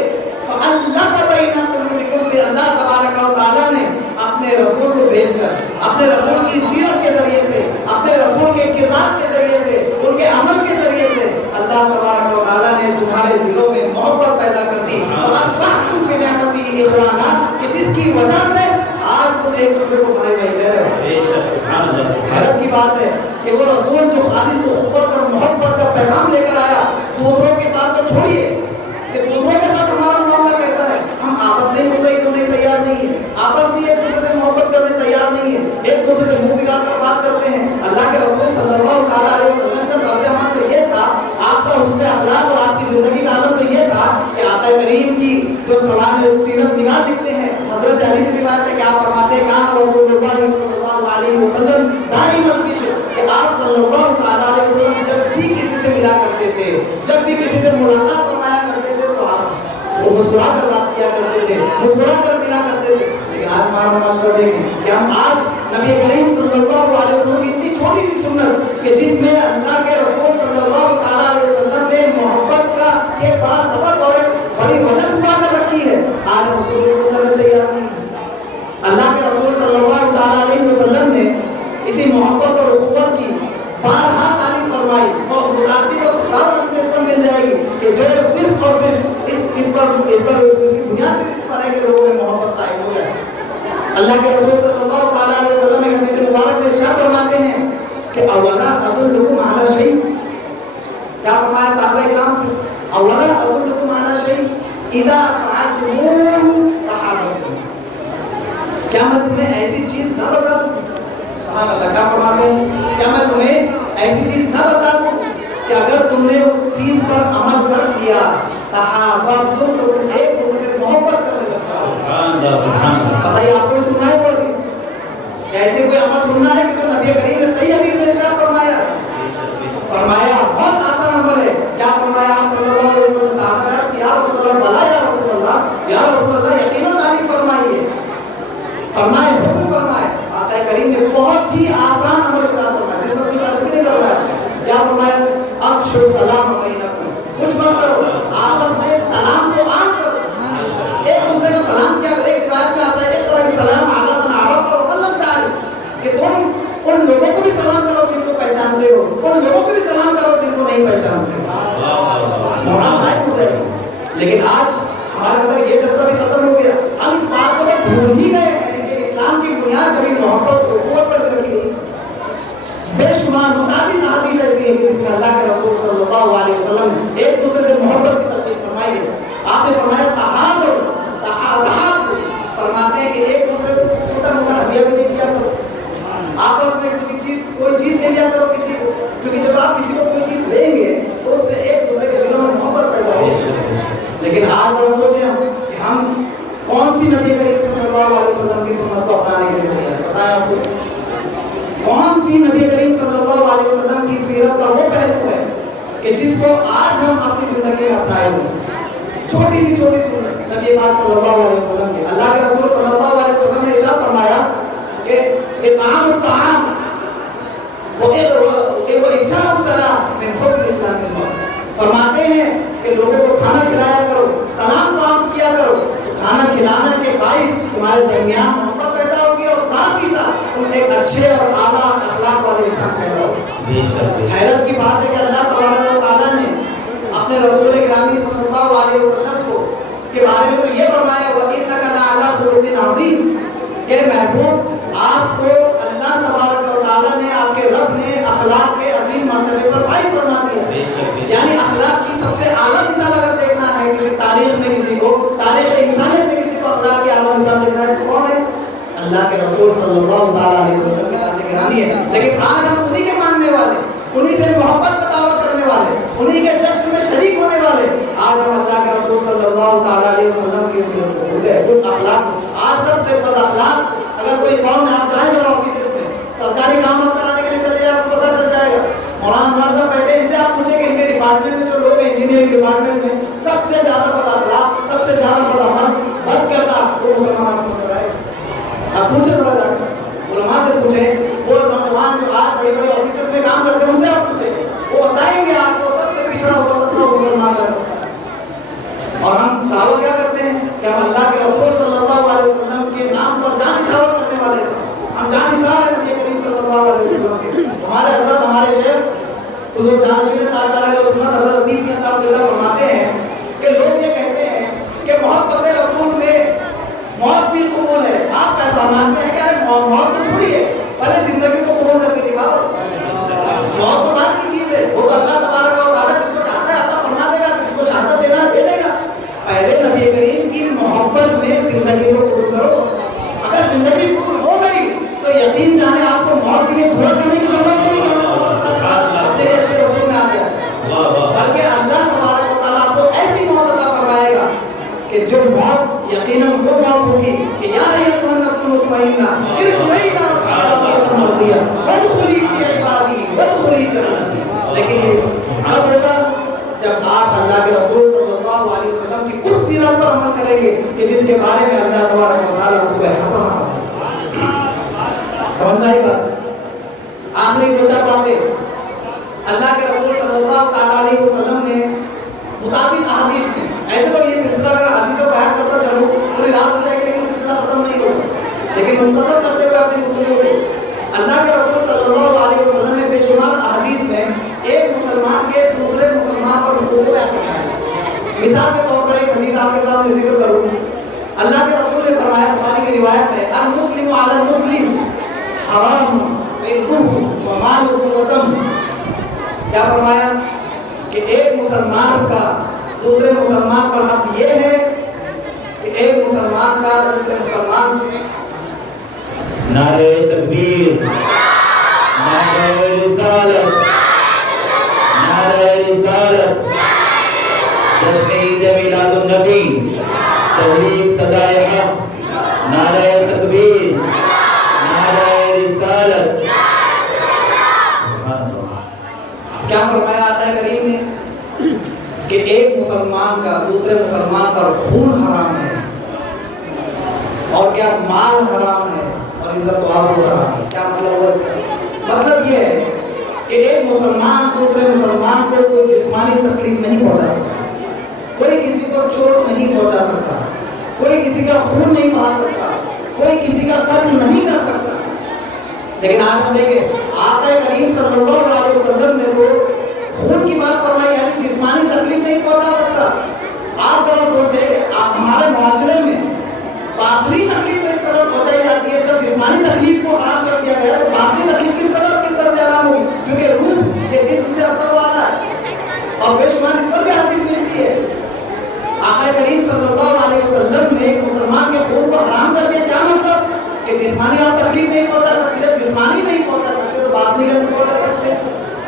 فَأَلَّفَ بَيْنَ قُلُوبِكُمْ، پھر اللہ تبارک و تعالیٰ نے اپنے رسول کو بھیج کر، اپنے رسول کی سیرت کے ذریعے سے، اپنے رسول کے کردار کے ذریعے سے، ان کے عمل کے ذریعے سے اللہ تبارک و تعالیٰ نے تمہارے دلوں میں محبت پیدا کر دی، فَأَصْبَحْتُمْ بِنِعْمَتِهِ إِخْوَانًا، کہ جس کی وجہ سے آج تم ایک دوسرے کو بھائی بھائی کہہ رہے ہو۔ حیرت کی بات ہے کہ وہ رسول جو خالص اخوت اور محبت کا پیغام لے کر آیا، دوسروں کی بات تو چھوڑیے کہ دوسروں کے ساتھ ہمارا معاملہ کیسا ہے، ہم آپس میں متحد ہونے تیار نہیں ہیں، آپس میں ایک دوسرے سے محبت کرنے تیار نہیں ہیں، ایک دوسرے سے منہ بگاڑ کر بات کرتے ہیں۔ اللہ کے رسول صلی اللہ تعالیٰ علیہ وسلم کا طرز عمل تو یہ تھا، آپ کا حسن اخلاق اور آپ کی زندگی کا عالم تو یہ تھا کہ آقا کریم کی جو سوال سیرت نگار لکھتے ہیں، حضرت علی سے روایت ہے کہ آپ فرماتے ہیں کان رسول اللہ صلی اللہ علیہ وسلم دائم البشر، کہ آپ صلی اللہ تعالیٰ علیہ وسلم جب بھی کسی سے ملا کرتے تھے، جب بھی کسی سے ملاقات فرمایا کرتے تھے تو آپ وہ مسکرا کر بات کیا کرتے تھے، مسکرا کر ملا کرتے تھے۔ لیکن آج ہمارا معاشرہ دیکھیں کہ ہم آج نبی کریم صلی اللہ علیہ وسلم کی اتنی چھوٹی سی سنت کہ جس میں اللہ کے رسول صلی اللہ تعالیٰ علیہ وسلم نے محبت کا ایک بڑا سبب اور ایک بڑی وجہ چھپا کر رکھی ہے، آج ہم اس کو قبول کرنے تیار نہیں ہیں۔ اللہ کے رسول صلی اللہ تعالیٰ علیہ وسلم نے اسی محبت اور اخوت کی بارہا تعلیم فرمائی، اور متعدد اور صحابہ سے اس پر مل جائے گی کہ جو صرف اور صرف اس کی بنیاد اس پر ہے کہ لوگوں میں محبت قائم ہو جائے۔ اللہ کے رسول صلی اللہ تعالیٰ علیہ وسلم ایک حدیث مبارک میں ارشاد فرماتے ہیں کہ اولا ادلکم علی شیء، کیا فرمایا صحابہ کرام سے، اولا ادلکم علی شیء اذا فعلتموه تحاببتم، کیا میں تمہیں ایسی چیز نہ بتا دوں، سبحان اللہ، کیا فرماتے ہیں، کیا میں تمہیں ایسی چیز نہ بتا دوں کہ اگر تم نے اس چیز پر عمل کر لیا تحاببتم تو تم ایک دوسرے سے محبت کرنے لگ جاؤ۔ بتائیے آپ کو بھی سننا ہے وہ حدیث، کیا ایسے کوئی عمل سننا ہے کہ جو نبی کریم نے صحیح حدیث میں ارشاد فرمایا، فرمایا بہت آسان عمل ہے، کیا فرمایا آپ صلی اللہ علیہ وسلم، صحابہ نے کہا یا رسول اللہ، بلا یا رسول اللہ، یا رسول اللہ یقیناً تعریف فرمائیے، فرمائے حکم فرمائے۔ آقا کریم نے بہت ہی آسان عمل ارشاد فرمایا جس میں کوئی خرچ بھی نہیں کر رہا ہے، کیا فرمایا افشوا السلام بینکم، کچھ مت کرو، آپس میں سلام کو عام کرو، ایک دوسرے کو سلام کیا کرو۔ ایک روایت میں آتا ہے اقرأ السلام علی من عرفت ومن لم تعرف، کہ تم ان لوگوں کو بھی سلام کرو جن کو پہچانتے ہو، ان لوگوں کو بھی سلام کرو جن کو نہیں پہچانتے۔ محبت قائم ہو جائے گی۔ لیکن آج ہمارے اندر یہ جذبہ بھی ختم ہو گیا، ہم اس بات کو تو بھول ہی گئے ہیں کہ اسلام کی بنیاد کبھی محبت اور اخوت پر بھی رکھی گئی۔ بے شمار متعدد احادیث ایسی ہیں کہ جس میں اللہ کے رسول صلی اللہ علیہ وسلم نے ایک دوسرے سے محبت کی ترغیب فرمائی ہے۔ آپ نے فرمایا تحابب، فرماتے ہیں کہ ایک دوسرے کو چھوٹا موٹا ہدیہ بھی دے دیا کرو، آپس میں کسی چیز کوئی چیز دے دیا کرو کسی کو، کیونکہ جب آپ کسی کو کوئی چیز دیں گے تو اس سے ایک دوسرے کے دلوں میں محبت پیدا ہوگی۔ لیکن آج ذرا سوچیں کہ ہم کون سی نبی کریم صلی اللہ علیہ وسلم کی سنت کو اپنانے کے لیے تیار ہیں؟ بتائیں آپ کو کون سی نبی کریم صلی اللہ علیہ وسلم کی سیرت کا وہ پہلو ہے کہ جس کو آج ہم اپنی زندگی میں اپنائے ہوئے. چھوٹی سی سنت نبی پاک صلی اللہ علیہ وسلم کی. اللہ کے رسول صلی اللہ علیہ وسلم نے ارشاد فرمایا کہ اطعام الطعام وہ افشاء السلام من حسن اسلام المرء. فرماتے ہیں کہ لوگوں کو کھانا کھلایا کرو, سلام کام کیا کرو, تو کھانا کھلانا کے باعث تمہارے درمیان محبت پیدا ہوگی اور ساتھ ہی ساتھ تم ایک اچھے اور اعلیٰ اخلاق والے انسان پیدا ہوگے. حیرت کی بات ہے کہ اللہ تبارک و تعالیٰ نے اپنے رسول گرامی صلی اللہ علیہ وسلم کو کے بارے میں تو یہ فرمایا وَإِنَّكَ لَعَلَىٰ خُلُقٍ عَظِيمٍ کہ محبوب آپ کو اللہ تبارک و تعالیٰ نے, آپ کے رب نے اخلاق کے عظیم مرتبے پر فائز فرما دیا. یعنی اخلاق کی سب سے اعلیٰ مثال اگر دیکھنا ہے کسی تاریخ میں, کسی کو تاریخ انسانیت میں کسی کو اخلاق کی اعلیٰ مثال دیکھنا ہے تو کون ہے؟ اللہ کے رسول صلی اللہ تعالیٰ علیہ وسلم کے ساتھ گرامی ہے. لیکن آج ہم انہی کے ماننے والے, انہی سے محبت کا دعویٰ کرنے والے, انہی کے جشن میں شریک ہونے والے, آج ہم اللہ کے رسول صلی اللہ تعالیٰ علیہ وسلم کی سیرت کو بھول گئے. ان اخلاق آج سب سے بد اخلاق اگر کوئی قوم میں آپ جائیں ذرا آفیسز میں, سرکاری کام آپ کرانے کے لیے چلے جائیں, آپ کو پتہ چل جائے گا. مولانا انور صاحب بیٹھے, ان سے آپ پوچھیں کہ ان کے ڈپارٹمنٹ میں جو لوگ ہیں انجینئرنگ ڈپارٹمنٹ میں سب سے زیادہ بد اخلاق, سب سے زیادہ بد عمل, بد کردار وہ مسلمان آپ کو نظر آئے. آپ پوچھیں ذرا جا کر علماء سے پوچھیں, وہ نوجوان جو آج بڑی بڑی آفیسز میں کام کرتے ہیں ان سے آپ پوچھیں, وہ بتائیں گے آپ کو سب سے پچھڑا ہوا طبقہ مسلمان کا طبقہ. اور ہم دعویٰ کیا کرتے ہیں کہ ہم اللہ کے رسول صلی اللہ علیہ وسلم کے نام پر جان نچھاور کرنے والے ہیں. ہم جان نثار ہیں نبی کریم صلی اللہ علیہ وسلم کے. ہمارے حضرت, ہمارے شیخ حضور جانشین تاجدار اہل سنت حضرت عطیف میاں صاحب اللہ فرماتے ہیں کہ لوگ یہ کہتے ہیں کہ محبت رسول میں موت بھی قبول ہے. آپ فرماتے ہیں کہ ارے موت تو چھوڑیے, پہلے زندگی تو قبول کر کے دکھاؤ. موت تو بات کی چیز ہے, وہ تو اللہ تبارک و تعالیٰ جس کو چاہتا ہے عطا فرما دے گا, جس کو شہادت دینا ہے دے دے گا. پہلے نبی کریم کی محبت میں زندگی کو قبول کرو. اگر زندگی قبول ہو گئی تو یقین جانے آپ کو موت کے لیے دعا کرنے کی ضرورت نہیں کہ اپنے عشق رسول میں آ جائے, بلکہ اللہ تبارک و تعالیٰ آپ کو ایسی موت عطا فرمائے گا کہ جو موت یقیناً وہ موت ہوگی کہ یا ایھا النفس المطمئنہ ارجعی الی ربک مرضیہ وادخلی فی عبادی وادخلی جنتی. لیکن یہ کب ہوگا؟ جب آپ اللہ کے رسول صلی اللہ علیہ وسلم کی اس سیرت پر عمل کریں گے کہ جس کے بارے میں اللہ تبارک و تعالیٰ اسوہ حسنہ. سمجھ میں آئی بات؟ آخری دو چار باتیں اللہ کے رسول صلی اللہ تعالیٰ علیہ وسلم نے مطابق احادیث میں, ایسے تو یہ سلسلہ اگر حدیث کو بیان کرتا چلوں پوری رات ہو جائے گی لیکن سلسلہ ختم نہیں ہوگا, لیکن مختصر کرتے ہوئے اپنی گفتگو کو, اللہ کے رسول صلی اللہ علیہ وسلم نے بے شمار احادیث میں ایک مسلمان کے دوسرے مسلمان پر حقوق کو بیان کیا. مثال کے طور پر ایک حدیث آپ کے سامنے ذکر کروں. اللہ کے رسول نے فرمایا, بخاری کی روایت ہے, المسلم علی المسلم حرام عرضہ ومالہ ودمہ. کیا فرمایا کہ ایک مسلمان کا دوسرے مسلمان پر حق یہ ہے کہ ایک مسلمان کا دوسرے مسلمان. نعرہ تکبیر, نعرہ رسالت, نعرہ رسالت, جشن عید میلاد النبی, تحریک صدائے حق, نعرہ تکبیر, نعرہ رسالت. کیا فرمایا آتا ہے کریم نے کہ ایک مسلمان کا دوسرے مسلمان پر خون حرام ہے, اور کیا مال حرام ہے, اور عزت و آبرو حرام ہے. کیا مطلب ہوا اس کا؟ مطلب یہ ہے کہ ایک مسلمان دوسرے مسلمان کو کوئی جسمانی تکلیف نہیں پہنچا سکتا, کوئی کسی کو چوٹ نہیں پہنچا سکتا, کوئی کسی کا خون نہیں بہا سکتا, کوئی کسی کا قتل نہیں کر سکتا. لیکن آج ہم دیکھیں آقا کریم صلی اللہ علیہ وسلم نے تو خون کی بات فرمائی, یعنی جسمانی تکلیف نہیں پہنچا سکتا. آپ ذرا سوچیں کہ ہمارے معاشرے میں باطنی تکلیف تو اس قدر پہنچائی جاتی ہے, جب جسمانی تکلیف کو حرام کر دیا گیا تو باطنی تکلیف کس طرح حرام ہوگی, کیونکہ روح یہ جسم سے افضل والا ہے اور بے شمار اس پر بھی حدیث ملتی ہے. آقا کریم صلی اللہ علیہ وسلم نے ایک مسلمان کے خون کو حرام کر دیا. کیا مطلب کہ جسمانی آپ تکلیف نہیں پہنچا سکتے, جب جسمانی نہیں پہنچا سکتے تو باطنی کیسے پہنچا سکتے؟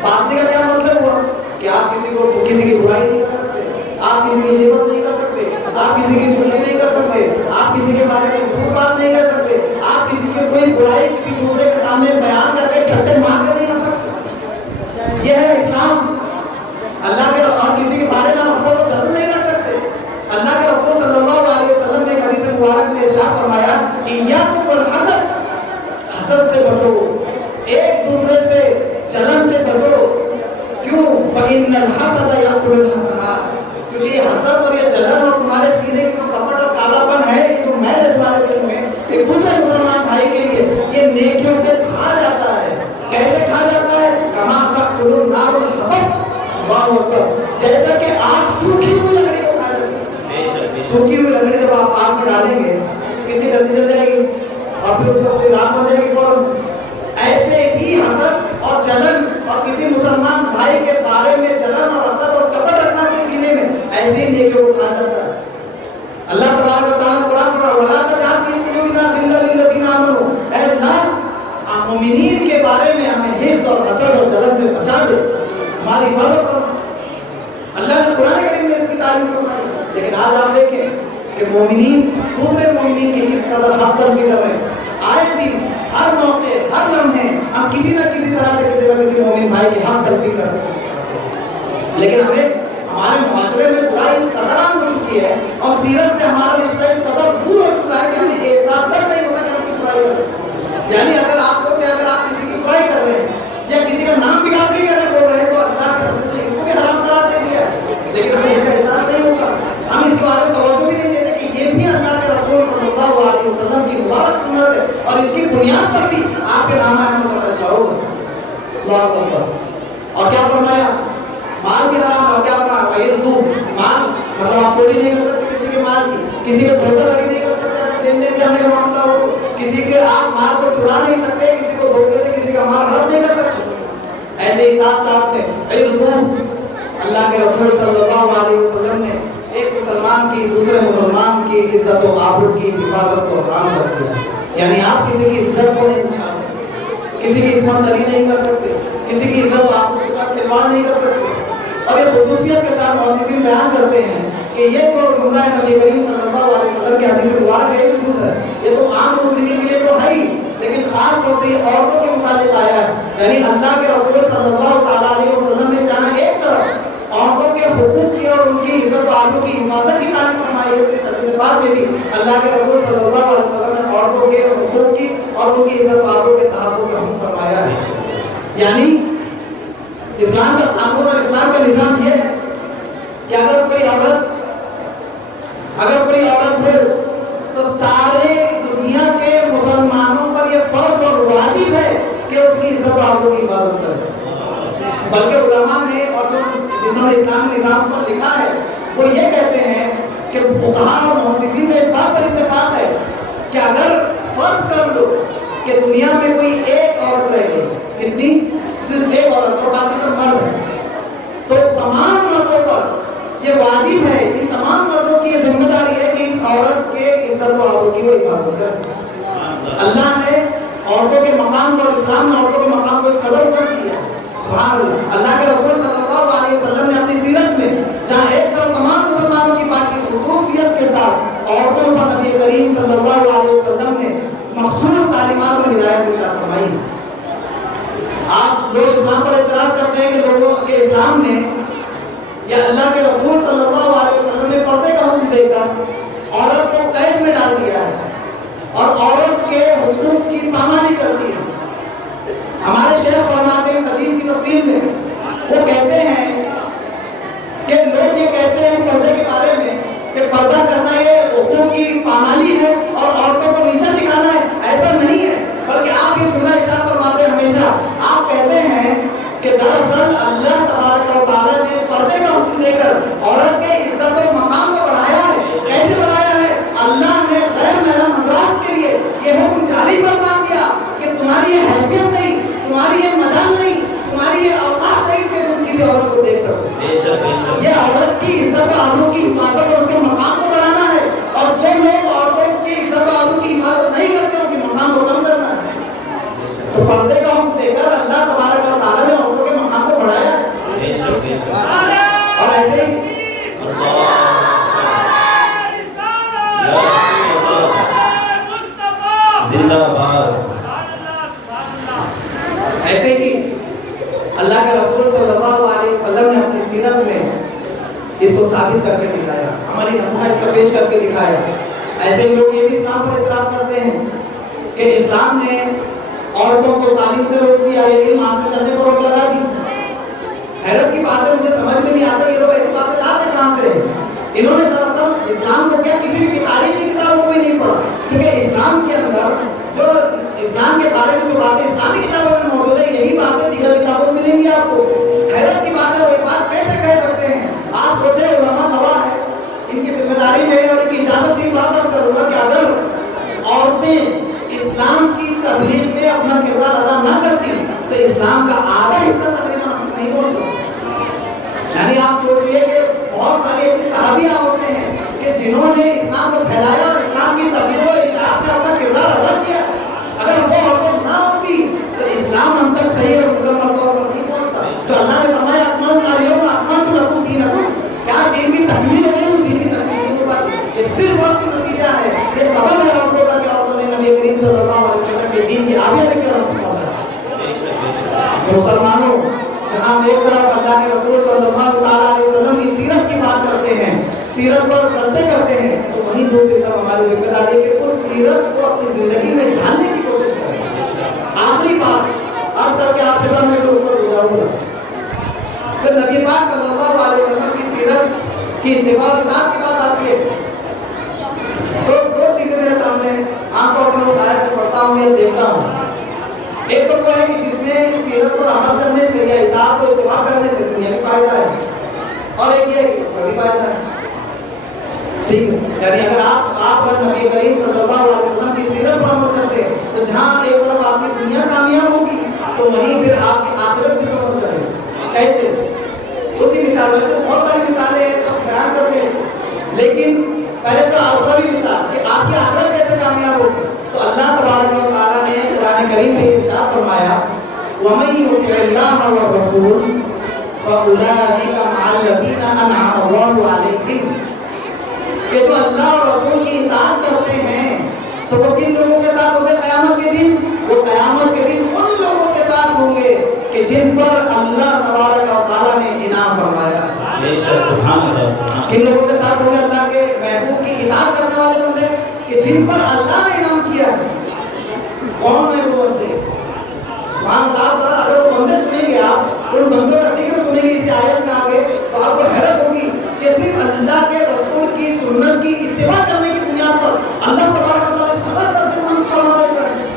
باطنی کا کیا مطلب ہوا کہ آپ کسی کی برائی نہیں کر سکتے, آپ کسی کی غیبت نہیں کر سکتے, آپ کسی کی چغلی نہیں کر سکتے, آپ کسی کے بارے میں جھوٹ بات نہیں کر سکتے, آپ کسی کی کوئی برائی کسی دوسرے کے سامنے بیان کر کے ٹھٹے مار کے نہیں کر سکتے. یہ ہے اسلام. اللہ حسد سے بچو، ایک دوسرے سے جلن سے بچو. کیوں؟ فَإِنَّ الْحَسَدَ يَأْكُلُ الْحَسَنَاتِ، کیونکہ یہ حسد اور یہ جلن اور تمہارے سینے کی جو کپٹ اور کالاپن ہے، یہ جو میل ہے تمہارے دل میں، ایک دوسرے مسلمان بھائی کے لیے یہ نیکیوں کو کھا جاتا ہے. کیسے کھا جاتا ہے؟ کما تأکل النار الحطب. اللہ اکبر. جیسا کہ آگ سوکھی ہوئی لکڑی کو کھا جاتی ہے. سوکھی ہوئی لکڑی جب آپ آگ میں ڈالیں گے کتنی جلدی جل جائے گی اور پھر اس کا کوئی راک ہو جائے گی فوراً. ایسے ہی حسد اور جلن اور کسی مسلمان بھائی کے بارے میں جلن اور حسد اور کپٹ رکھنا اپنے سینے میں، ایسے ہی نیکیوں کو کھا جاتا ہے. اللہ تبارک و تعالیٰ قرآن میں وَلَا تَجْعَلْ فِي قُلُوبِنَا غِلًّا لِلَّذِينَ آمَنُوا، اے اللہ مومنین کے بارے میں ہمیں حقد اور حسد اور جلن سے بچا دے، ہماری حفاظت کرنا. اللہ نے قرآن کریم میں اس کی تعلیم فرمائی. لیکن آج آپ دیکھیں کہ مومنین دوسرے مومنین کی کس قدر حق تلفی کر رہے ہیں. آئے دن ہر موقع ہر لمحے ہم کسی نہ کسی طرح سے کسی نہ کسی مومن بھائی کی حق تلفی کر رہے ہیں. لیکن ہمیں ہمارے معاشرے میں برائی اس قدر عام ہو چکی ہے اور سیرت سے ہمارا رشتہ اس قدر دور ہو چکا ہے کہ ہمیں احساس تک نہیں ہوتا کہ ہم کی برائی کر رہے ہیں. یعنی اگر آپ سوچیں اگر آپ کسی کی برائی کر رہے ہیں یا کسی کا نام بگاڑ کے بھی اگر بول رہے ہیں تو اللہ کے رسول نے اس کو بھی حرام قرار دے دیا. لیکن ہمیں اس کا احساس نہیں ہوتا، ہم اس کے بارے میں توجہ بھی نہیں دیتے کہ یہ بھی اللہ کے رسول صلی اللہ علیہ وسلم کی مبارک سنت ہے اور اس کی بنیاد پر بھی آپ کے نام احمد کا فیصلہ ہوگا. اللہ اکبر. اور کیا فرمایا؟ مال بھی حرام. اور کیا فرمایا؟ یہ تو مال مطلب آپ چوری نہیں کر سکتے کسی کے مال کی، کسی کے دھوکہ دھڑی نہیں کر سکتے اگر لین دین کرنے کا معاملہ ہو تو، کسی کے آپ مال کو چرا نہیں سکتے، کسی کو دھوکے سے کسی کا مال ہڑپ نہیں کر سکتے. ایسے ہی ساتھ ساتھ میں اللہ کے رسول صلی اللہ علیہ وسلم نے ایک مسلمان کی دوسرے مسلمان کی عزت و آبرو کی حفاظت کو حرام کر دیا. یعنی آپ کسی کی عزت کو نہیں اچھا سکتے، کسی کی عصمت دری نہیں کر سکتے، کسی کی عزت و آبرو کے ساتھ کھلواڑ نہیں کر سکتے. اور یہ خصوصیت کے ساتھ محدثین بیان کرتے ہیں کہ یہ جو جملہ ہے نبی کریم صلی اللہ علیہ وسلم کی حدیث مبارک ہے، یہ جو چیز ہے یہ تو عام مسلمین کے لیے تو ہے ہی، لیکن خاص طور سے یہ عورتوں کے متعلق آیا ہے. یعنی اللہ کے رسول صلی اللہ تعالیٰ علیہ وسلم نے جہاں ایک طرف عورتوں کے حقوق کی اور ان کی عزت و آبرو کی حفاظت کی تعلیم فرمائی ہے، تو اس حدیث پاک میں بھی اللہ کے رسول صلی اللہ علیہ وسلم نے عورتوں کے حقوق کی اور ان کی عزت و آبرو کے تحفظ کا حکم فرمایا ہے. یعنی اسلام کا قانون اور اسلام کا نظام یہ ہے کہ اگر کوئی عورت ہو تو سارے دنیا کے مسلمانوں پر یہ فرض اور واجب ہے کہ اس کی عزت و آبرو کی حفاظت کرے. بلکہ علماء نے اور جنہوں نے اسلامی نظام پر لکھا ہے وہ یہ کہتے ہیں کہ فقہاء اور محدثین کا اس بات پر اتفاق ہے کہ اگر فرض کر لو کہ دنیا میں کوئی ایک عورت رہ گئی، کتنی؟ صرف ایک عورت اور باقی سب مرد ہیں، تو تمام مردوں پر یہ واجب ہے، ان تمام مردوں کی یہ ذمہ داری ہے کہ اس عورت کے عزت و آبرو کی وہ حفاظت کرے. اللہ نے عورتوں کے مقام کو اور اسلام نے عورتوں کے مقام کو اس قدر بلند کیا. سبحان اللہ. اللہ کے رسول صلی اللہ علیہ وسلم نے اپنی سیرت میں جہاں ایک طرف تمام مسلمانوں کی بات کی، خصوصیت کے ساتھ عورتوں پر نبی کریم صلی اللہ علیہ وسلم نے مخصوص تعلیمات اور ہدایت ارشاد فرمائی. آپ لوگ اسلام پر اعتراض کرتے ہیں کہ لوگوں کے اسلام نے یا اللہ کے رسول صلی اللہ علیہ وسلم نے پردے کا حکم دے کر عورت کو قید میں ڈال دیا ہے اور عورت کے حقوق کی پامالی کر دی ہے. ہمارے شیخ فرماتے ہیں اس حدیث کی تفسیر میں، وہ کہتے ہیں کہ لوگ یہ کہتے ہیں پردے کے بارے میں کہ پردہ کرنا یہ حقوق کی پامالی ہے اور عورتوں کو نیچا دکھانا ہے. ایسا نہیں ہے، بلکہ آپ یہ جملہ ارشاد فرماتے ہیں ہمیشہ، آپ کہتے ہیں کہ دراصل اللہ تبارک و تعالیٰ نے پردے کا حکم دے کر عورت کے عزت و مقام کو بڑھایا ہے. کیسے بڑھایا ہے؟ اللہ نے غیر محرم حضرات کے لیے یہ حکم جاری فرما دیا کہ تمہاری یہ حیثیت نہیں، تمہاری یہ مجال نہیں، تمہاری یہ اوقات نہیں کہ تم کسی عورت کو دیکھ سکو. یہ عورت کی عزت و آبرو کی حفاظت اور اس کے مقام کو بڑھانا ہے، اور جو لوگ عورتوں کی عزت و آبرو کی حفاظت نہیں کرتے ان کے مقام کو کم کرنا ہے. تو پردے کا حکم دے کر اللہ تبارک و تعالیٰ نے عورتوں کے مقام کو بڑھایا. اور ایسے ہی زندہ باد. ایسے ہی اللہ کے رسول صلی اللہ علیہ وسلم نے اپنی سیرت میں اس کو ثابت کر کے دکھایا، عملی نمونہ اس کا پیش کر کے دکھایا. ایسے لوگ یہ بھی اسلام پر اعتراض کرتے ہیں کہ اسلام نے عورتوں کو تعلیم سے روک دیا، علم حاصل کرنے پر روک لگا دی۔ حیرت کی بات ہے، مجھے سمجھ میں نہیں آتا یہ لوگ ایسی باتیں لاتے کہاں سے؟ انہوں نے دراصل اسلام کو کیا کسی بھی تاریخ کی کتابوں میں نہیں پڑھا، کیونکہ اسلام کے اندر جو اسلام کے بارے میں جو باتیں اسلامی کتابوں میں موجود ہے، یہی باتیں دیگر کتابوں میں ملیں گی آپ کو۔ حیرت کی بات ہے، وہ یہ بات کیسے کہہ سکتے ہیں؟ آپ سوچیں، علماء گواہ ہے، ان کی ذمہ داری میں اور ان کی اجازت سے بات عرض کروں گا کہ اگر عورتیں اسلام کی تبلیغ میں اپنا کردار ادا نہ کرتی تو اسلام کا آدھا حصہ تقریباً ہم نہیں پہنچ سکتا۔ یعنی آپ سوچئے کہ بہت ساری ایسی صحابیہ ہوتے ہیں کہ جنہوں نے اسلام کو پھیلایا اور اسلام کی تبلیغ و اشاعت میں اپنا کردار ادا کیا۔ اگر وہ عورتیں نہ ہوتی تو اسلام ہم تک صحیح اور مکمل طور پر نہیں پہنچتا۔ جو اللہ نے فرمایا اکملنا اليوم اکملت لکم دینکم، کیا دین کی تکمیل ہو گئی؟ اس دین کی تکمیل نہیں ہو پائی۔ یہ صرف اور صرف نتیجہ ہے، یہ سبب ہے عورتوں کا کہ عورتوں نے نبی کریم صلی اللہ علیہ وسلم کے دین کی آبیہ لے کر پہنچا۔ مسلمانوں، جہاں ہم ایک طرف اللہ کے رسول صلی اللہ علیہ وسلم کی سیرت کی بات کرتے ہیں، سیرت پر جلسے کرتے ہیں، تو وہیں دوسری طرف ہماری ذمہ داری ہے کہ اس سیرت کو اپنی زندگی میں ڈھالنے کی کوشش کریں۔ آخری بات عرض کر کے آپ کے سامنے جو رخصت ہو جاؤں گا، پھر نبی پاک صلی اللہ علیہ وسلم کی سیرت کی اتباع کی بات آتی ہے تو دو چیزیں میرے سامنے عام طور سے میں اس آیت کو پڑھتا ہوں یا دیکھتا ہوں۔ ایک تو وہ ہے کہ جس میں سیرت پر عمل کرنے سے یا اطاعت و اتباع کرنے سے دنیاوی فائدہ ہے، اور ایک یہ ہے کہ اخروی فائدہ ہے۔ ٹھیک ہے، یعنی اگر آپ اگر نبی کریم صلی اللہ علیہ وسلم کی سیرت پر عمل کرتے ہیں تو جہاں ایک طرف آپ کی دنیا کامیاب ہوگی تو وہیں پھر آپ کی آخرت بھی سمجھ جائے گی۔ کیسے؟ اس کی مثال، ویسے بہت ساری مثالیں ہیں، سب بیان کرتے ہیں، لیکن پہلے تو اخروی مثال کہ آپ کی آخرت کیسے کامیاب ہوگی، تو اللہ تبارک و تعالیٰ نے قرآن کریم میں ارشاد فرمایا وَمَن يُطِعِ اللَّهَ وَالرَّسُولَ فَأُولَٰئِكَ مَعَ الَّذِينَ أَنْعَمَ اللَّهُ عَلَيْهِمْ، کہ جو اللہ اور رسول کی اطاعت کرتے ہیں تو وہ کن لوگوں کے ساتھ ہوں گے قیامت کے دن؟ وہ قیامت کے دن ان لوگوں کے ساتھ ہوں گے کہ جن پر اللہ تبارک و تعالیٰ نے انعام فرمایا۔ کن لوگوں کے ساتھ ہوں گے اللہ کے محبوب کی اطاعت کرنے والے بندے کہ جن پر اللہ نے انعام کیا ہے۔ کون ہے وہ بندے؟ سبحان اللہ، اگر وہ بندے سنیں گے، آپ ان بندوں کا ذکر سنیں گے اس آیت میں آگے تو آپ کو حیرت ہوگی کہ صرف اللہ کے رسول کی سنت کی اتباع کرنے کی بنیاد پر اللہ تبارک و تعالیٰ اس قدر درجے بلند فرما دیتا ہے۔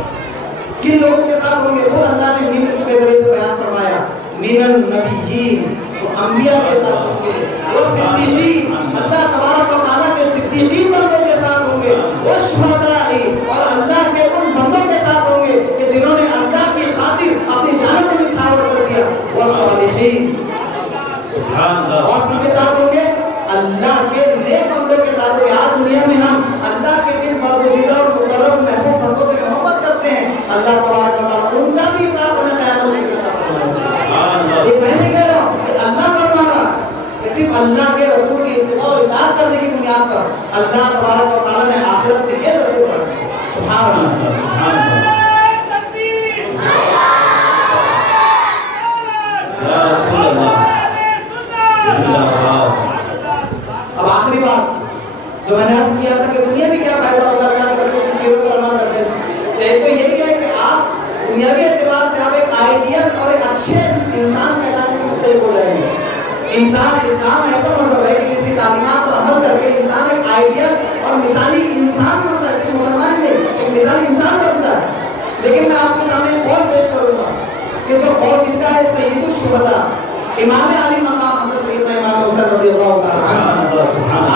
کن لوگوں کے ساتھ ہوں گے؟ خود اللہ نے من کے ذریعے سے بیان فرمایا من النبیین، وہ انبیاء کے ساتھ ہوں گے، وہ صدیقین، اللہ تبارک و تعالیٰ کے صدیقین بندوں کے ساتھ ہوں گے، وہ شہداء، اور اللہ کے ان بندوں کے ساتھ ہوں گے کہ جنہوں نے اللہ کی خاطر اپنی جانوں کو نچھاور کر دیا، وہ صالحین، اور کن کے ساتھ ہوں گے؟ اللہ کے نیک بندوں کے ساتھ ہوں گے۔ آج دنیا میں ہم اللہ کے جن برگزیدہ اور مقرب محبوب بندوں سے محبت کرتے ہیں، اللہ تبارک و تعالیٰ ان کا بھی ساتھ ہمیں قیامت میں دیتا ہے۔ یہ میں نہیں کہہ رہا ہوں کہ اللہ فرما رہا کہ صرف اللہ کے رسول کی اتباع اور اطاعت کرنے کی بنیاد پر اللہ تبارک و تعالیٰ نے آخرت میں یہ درجے پڑھا۔ سبحان اللہ، یا رسول اللہ۔ اب آخری بات جو میں نے عرض کیا تھا کہ دنیا بھی کیا فائدہ ہوگا اللہ کے رسول کی سیرت پر عمل کرنے سے، ایک تو یہی ہے کہ آپ دنیاوی اعتبار سے آپ ایک آئیڈیل اور ایک اچھے انسان کہلانے کے مستحق ہو جائیں گے۔ انسان، اسلام ایسا مذہب ہے کہ جس کی تعلیمات پر عمل کر کے انسان ایک آئیڈیل اور مثالی انسان بنتا ہے، صرف مسلمان ہی نہیں، ایک مثالی انسان بنتا ہے۔ لیکن میں آپ کے سامنے ایک قول پیش کروں گا کہ جو قول کس کا ہے؟ سید الشہداء، امام علی مقام حضرت سیدنا امام حسین رضی اللہ تعالیٰ عنہ۔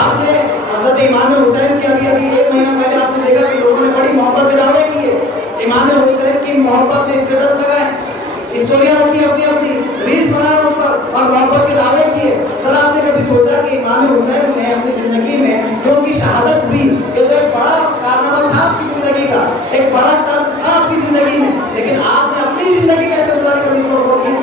آپ نے حضرت امام حسین کے ابھی ایک مہینہ پہلے آپ نے دیکھا کہ لوگوں نے بڑی محبت کے دعوے کیے، امام حسین کی محبت میں اسٹیٹس لگائے، اسٹوریاں رکھی اپنی اپنی، ریلز بنائے ان پر اور محبت کے دعوے کیے۔ سر آپ نے کبھی سوچا کہ امام حسین نے اپنی زندگی میں جو ان کی شہادت ہوئی، یہ تو ایک بڑا کارنامہ تھا آپ کی زندگی کا، ایک بڑا ٹرم تھا آپ کی زندگی میں، لیکن آپ نے اپنی زندگی کیسے گزاری کبھی اس پر غور کیا؟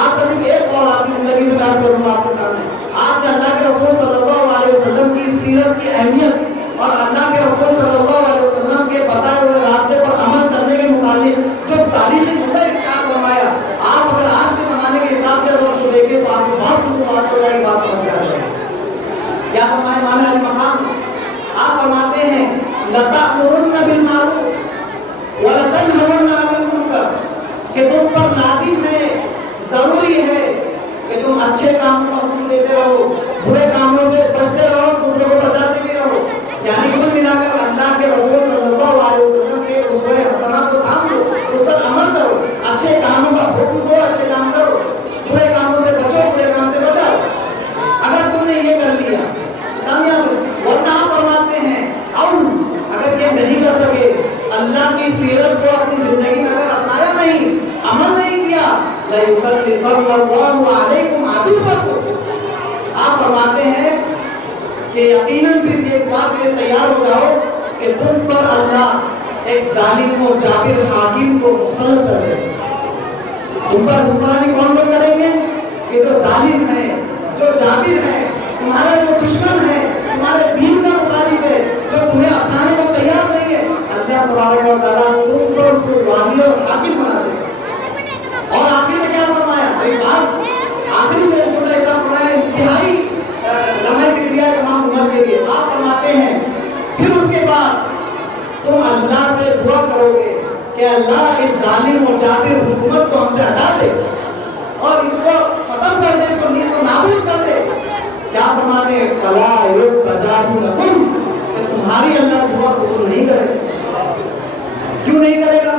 آپ کا صرف ایک قول آپ کی زندگی سے بیان کروں گا آپ کے سامنے۔ آپ نے اللہ کے رسول صلی اللہ علیہ وسلم کی سیرت کی اہمیت اور اللہ کے رسول صلی اللہ علیہ وسلم کے بتائے ہوئے راستے پر عمل کرنے کے متعلق جو تاریخی جملہ ارشاد فرمایا، آپ اگر آج کے زمانے کے حساب سے اگر اس کو دیکھیں تو آپ کو بہت دور واضح ہو جائے گی، بات سمجھ میں آ جائے گی۔ کیا فرمایا امام علی مقام؟ آپ فرماتے ہیں لتا لازم ہے، ضروری ہے کہ تم اچھے کاموں کا حکم دیتے رہو، برے کاموں سے بچتے رہو، دوسروں کو بچاتے بھی رہو۔ یعنی کل ملا کر اللہ کے رسول صلی اللہ علیہ وسلم کے اسوہ حسنہ کو تھام لو، اس پر عمل کرو، اچھے کاموں کا حکم دو، اچھے کام کرو، برے کاموں سے بچو، برے کام سے بچاؤ۔ اگر تم نے یہ کر لیا کامیاب ہے۔ ورنہ آپ فرماتے ہیں اور اگر یہ نہیں کر سکے، اللہ کی سیرت کو اپنی زندگی میں اگر اپنایا نہیں، عمل نہیں کیا، لَيُسَلِّطَنَّ اللَّهُ عَلَيْكُمْ عَدُوَّكُمْ، آپ فرماتے ہیں کہ یقیناً پھر یہ اس بات کے لیے تیار ہو جاؤ کہ تم پر اللہ ایک ظالم اور جابر حاکم کو مسلط کر دے۔ تم پر حکمرانی کون لوگ کریں گے؟ کہ جو ظالم ہے، جو جابر ہے، تمہارا جو دشمن ہے، تمہارے دین کا مخالف ہے، جو تمہیں اپنانے کو تیار نہیں ہے، اللہ تبارک و تعالیٰ تم پر اس کو والی اور حاکم بنا دے گا۔ اور آخر میں کیا فرمایا؟ ایک بات آخری جو چھوٹا ایسا فرمایا، انتہائی لمحہ فکریہ ہے تمام امت کے لیے۔ آپ فرماتے ہیں پھر اس کے بعد تم اللہ سے دعا کرو گے کہ اللہ اس ظالم اور جابر حکومت کو ہم سے ہٹا دے اور اس کو ختم کر دے، اس کو نیست و نابود کر دے۔ کیا فرماتے ہیں؟ فَلَا يُسْتَجَابُ لَكُمْ، کہ تمہاری اللہ دعا قبول نہیں کرے گا۔ کیوں نہیں کرے گا؟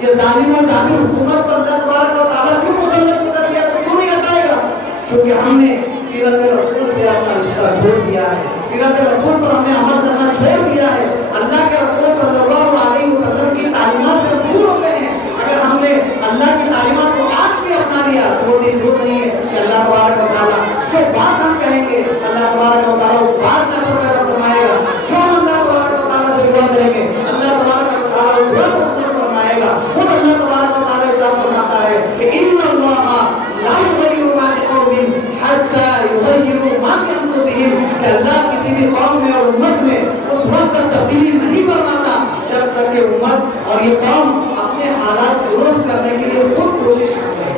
یہ ظالم اور جابر حکومت کو اللہ تبارک و تعالیٰ کیوں مسلط کر دیا؟ کیوں نہیں ہٹائے گا؟ کیونکہ ہم نے سیرت رسول سے اپنا رشتہ چھوڑ دیا ہے، سیرت رسول پر ہم نے عمل کرنا چھوڑ دیا ہے، اللہ کے رسول صلی اللہ علیہ وسلم کی تعلیمات سے دور ہو گئے ہیں۔ اگر ہم نے اللہ کی تعلیمات کو آج بھی اپنا لیا تو وہ دن دور نہیں ہے کہ اللہ تبارک و تعالیٰ جو بات ہم کہیں گے، اللہ تبارک و تعالیٰ اس بات کا اثر پیدا فرمائے گا۔ جو ہم اللہ تبارک و تعالیٰ سے دعا کریں گے، اللہ تبارک و تعالیٰ اس دعا کو قبول فرمائے گا۔ خود اللہ تبارک و تعالیٰ ارشاد فرماتا ہے کہ ان اللہ لا یغیر ما بقوم حتی یغیروا ما بانفسہم، کہ اللہ کسی بھی قوم میں اور امت میں اس وقت تک تبدیلی نہیں فرماتا جب تک کہ امت اور یہ قوم اپنے حالات درست کرنے کے لیے خود کوشش کرے۔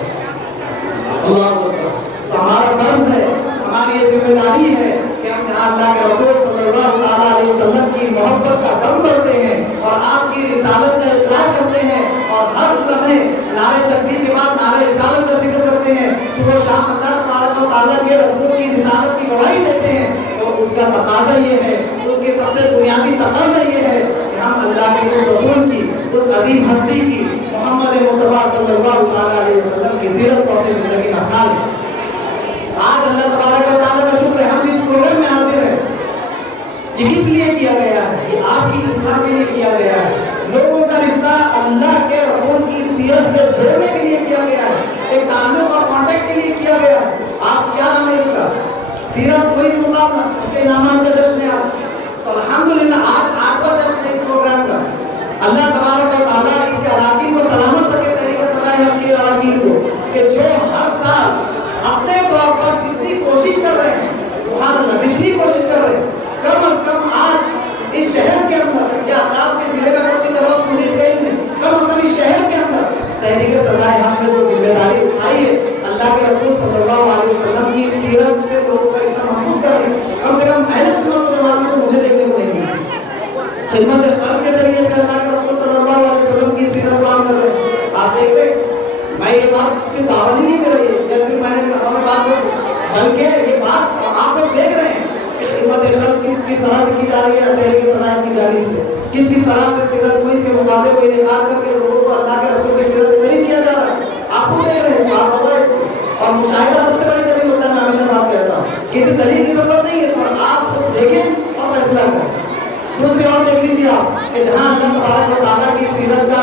اللہ اکبر۔ تو ہمارا فرض ہے، ہماری یہ ذمہ داری ہے کہ ہم جہاں اللہ کے رسول صلی اللہ تعالیٰ علیہ وسلم کی محبت کا دم بھرتے ہیں اور آپ کی رسالت کا اقرار کرتے ہیں اور ہر لمحے نعرے تکبیر کے بعد نعرے رسالت کا ذکر کرتے ہیں، صبح و شام اللہ تبارک و تعالیٰ کے رسول کی رسالت کی گواہی دیتے ہیں، تو اس کا تقاضا یہ ہے، اس کی سب سے بنیادی تقاضا یہ ہے کہ ہم اللہ کے اس رسول کی، اس عظیم ہستی کی، محمد مصطفیٰ صلی اللہ تعالیٰ علیہ وسلم کی سیرت کو اپنی زندگی میں اپنا لیں۔ آج اللہ تبارک و تعالیٰ کا شکر ہے ہم اس پروگرام میں حاضر ہیں۔ یہ کس لیے کیا گیا ہے؟ یہ آپ کی اصلاح کے لیے کیا گیا ہے، لوگوں کا رشتہ اللہ کے رسول کی سیرت سے جوڑنے کے لیے کیا گیا ہے، ایک تعلق اور کانٹیکٹ کے لیے کیا گیا ہے۔ آپ کیا نام ہے اس کا؟ سیرت کوئی مقابلہ، اس کے انعامات کا جشن ہے آج۔ تو الحمدللہ آج 8واں جشن ہے اس پروگرام کا۔ اللہ تبارک و تعالیٰ اس کے اراکین کو سلامت رکھے، تحریک صدائے حق کے اراکین کو، کہ جو ہر سال اپنے طور پر جتنی کوشش کر رہے ہیں، سبحان اللہ، جتنی کوشش کر رہے ہیں، کم از کم آج اس شہر کے اندر یا اطراف کے ضلع میں اگر کوئی کر رہا تو مجھے اس کا علم نہیں، کم از کم اس شہر کے اندر تحریک صدائے حق نے جو ذمہ داری اٹھائی ہے اللہ کے رسول صلی اللہ علیہ وسلم کی سیرت کے لوگوں کا رشتہ مضبوط کر رہی ہے، کم سے کم اہل سنت و جماعت میں تو مجھے دیکھنے کو نہیں ملا۔ خدمت خلق کے ذریعے سے اللہ کے رسول صلی اللہ علیہ وسلم کی سیرت کو عام کر رہے ہیں۔ آپ دیکھ رہے میں یہ بات صرف دعوت نہیں کر رہی ہے یا صرف میں نے کہا میں بات کروں، بلکہ یہ بات آپ لوگ دیکھ رہے ہیں کہ خدمت خلق کس طرح سے کی جا رہی ہے تحریک صدائے کی جانب سے، کس طرح سے سیرت کو اس کے مقابلے کو انعقاد کر کے لوگوں کو اللہ کے رسول کی سیرت سے قریب کیا جا رہا ہے۔ آپ خود دیکھ رہے ہیں اس کو، آپ ہوا ہے اس کو، اور مشاہدہ سب سے بڑی دلیل ہوتا ہے، میں ہمیشہ بات کہتا ہوں کسی دلیل کی ضرورت نہیں ہے اس پر، آپ خود دیکھیں اور فیصلہ کریں۔ دوسری اور دیکھ لیجیے آپ کہ جہاں اللہ تبارک و تعالیٰ کی سیرت کا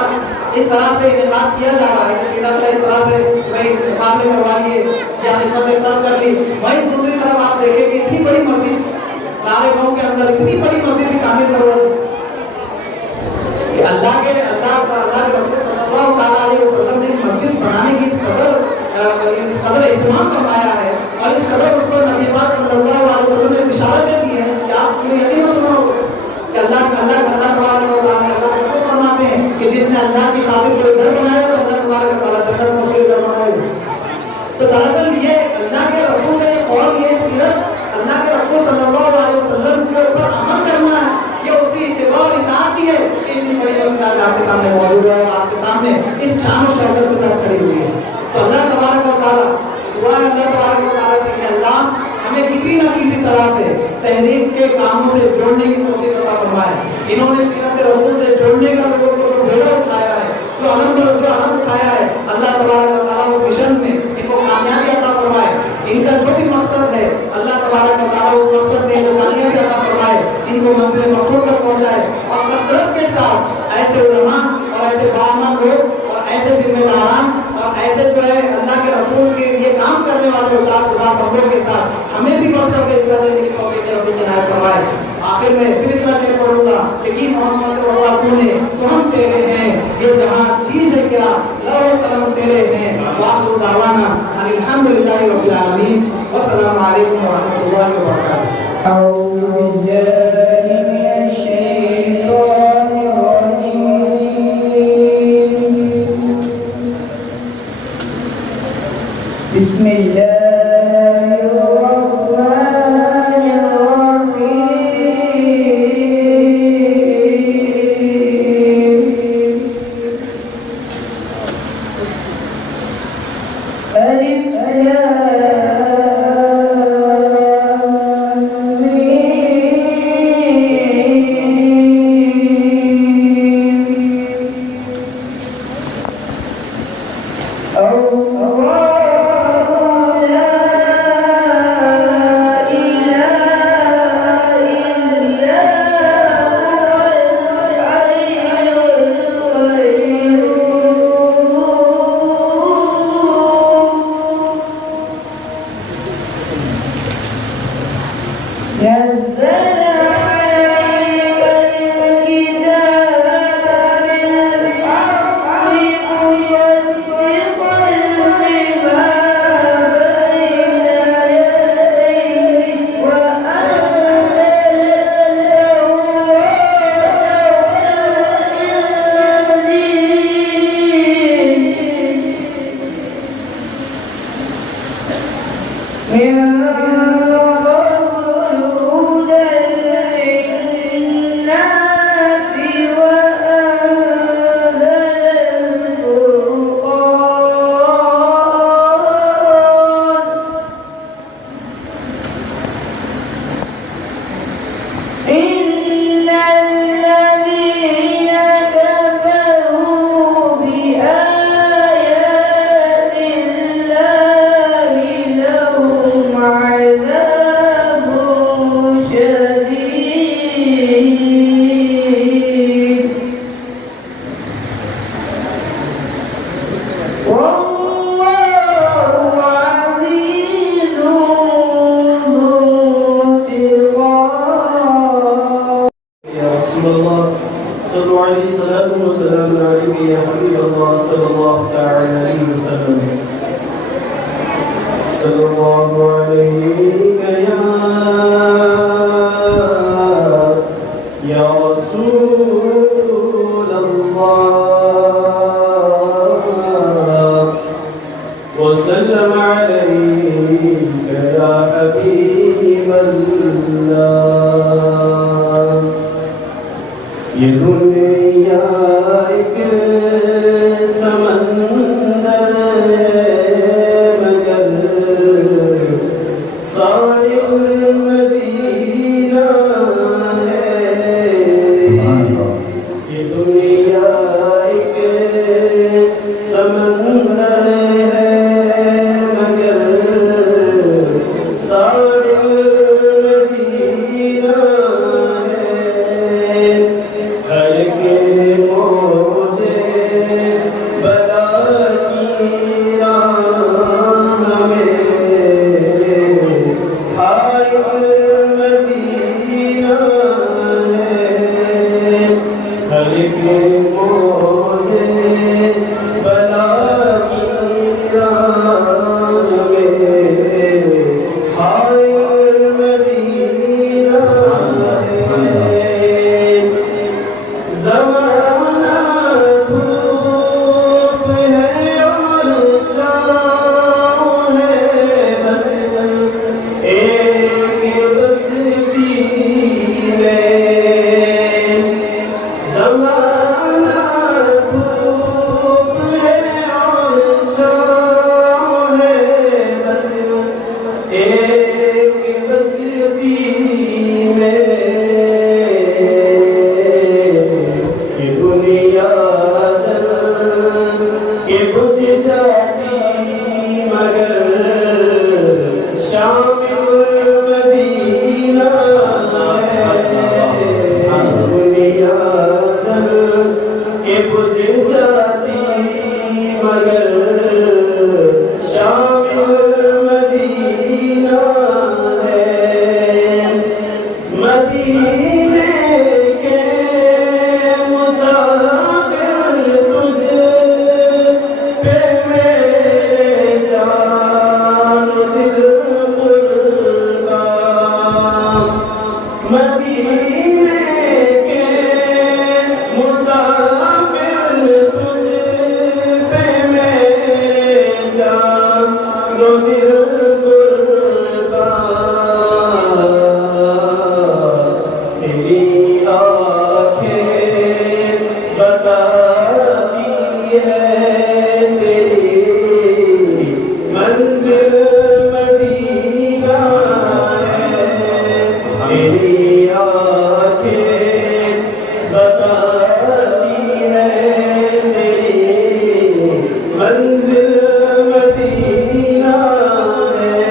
اس طرح سے انعقاد کیا جا رہا ہے کہ سیرت کا اس طرح سے بھائی مقابلے کروا لیے یا خدمت خلق کر لی، وہیں دوسری طرف آپ دیکھیں کہ اتنی بڑی مسجد نارے گاؤں کے اندر اتنی بڑی مسجد کی تعمیر کروا دی کہ اللہ کے رسول صلی اللہ تعالیٰ علیہ وسلم نے مسجد بنانے کی اس قدر اہتمام فرمایا ہے اور اس قدر اس پر نبی پاک صلی اللہ علیہ وسلم نے بشارتیں دی ہیں کہ آپ یہ یقیناً سنا ہوگا کہ اللہ تبارک و تعالیٰ اللہ کے رسول فرماتے ہیں کہ جس نے اللہ کی خاطر کوئی گھر بنایا تو اللہ تبارک و تعالیٰ جنت میں اس کے لیے گھر بنائے گا۔ تو دراصل یہ اللہ کے رسول کا یہ قول، یہ سیرت اللہ کے رسول صلی اللہ علیہ وسلم کے اوپر عمل کرنا ہے، یہ اس کی اتباع اور اطاعت ہی ہے کہ اتنی بڑی مسجد آپ کے سامنے موجود ہے اور آپ کے سامنے اس شان و شوکت کے ساتھ کھڑی طرح سے تحریک کے کاموں سے جوڑنے کی توفیق عطا فرمائے. انہوں نے سیرت رسول سے جوڑنے کا لوگوں کو جو بیڑا اٹھایا ہے، جو علم اٹھایا ہے، اللہ تبارک و تعالیٰ اس مشن میں ان کو کامیابی عطا فرمائے. ان کا جو بھی مقصد ہے اللہ تبارک و تعالیٰ اس مقصد میں ان کو کامیابی عطا فرمائے، ان کو منزل مقصود تک پہنچائے. اور کثرت کے ساتھ ایسے علماء اور ایسے باعمل لوگ اور ایسے ذمہ داران اور ایسے جو ہے اللہ کے رسول کے لیے کام کرنے والے گزار بندوں کے ساتھ ہمیں بھی بڑھ چڑھ کے حصہ لینے کی توفیق رب عنایت فرمائے. آخر میں صرف اتنا شعر پڑھوں گا کہ کی محمد صلی اللہ علیہ وسلم تو ہم تیرے ہیں، یہ جہاں چیز ہے کیا لوح و قلم تیرے ہیں. وآخر دعوانا ان الحمدللہ رب العالمین والسلام علیکم ورحمۃ اللہ وبرکاتہ. أعوذ بالله من الشيطان الرجيم. بسم الله الرحمن الرحيم. ألف نزل عليك الكتاب بالحق مصدقا لما بين يديه وأنزل التوراة والإنجيل من صلوا عليه صلاة وسلام عليك يا حبيب الله صلى الله تعالى عليه وسلم. صلى الله عليك يا رسول الله وسلم عليك يا حبيب الله. یہ دنیا ایک سمندر ہے مگر ساحل مدینہ مگر شامل مدینہ ہے، مدینے کے مسافر تجھ پہ میرے جان و دل قربان، مدینے کے مسافر تجھ پہ میرے جان و دل قربان، تیری آنکھیں بتاتی ہے تیری منزل مدینہ ہے، تیری آنکھیں بتاتی ہے تیری منزل مدینہ ہے،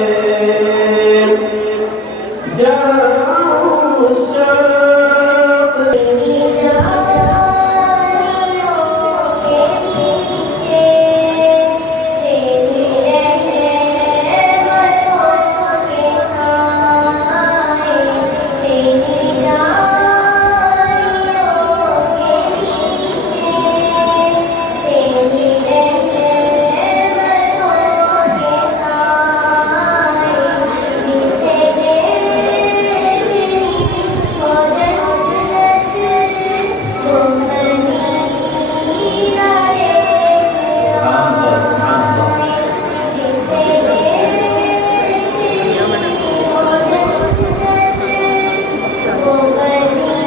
جاؤں شوق تیری جاریوں کے نیچے تیری رحمتوں کے سائے، تیری جاریوں کے نیچے تیری رحمتوں کے سائے، جسے دیکھنی ہو جنت وہ مدینہ آئے، جسے دیکھنی ہو جنت وہ مدینہ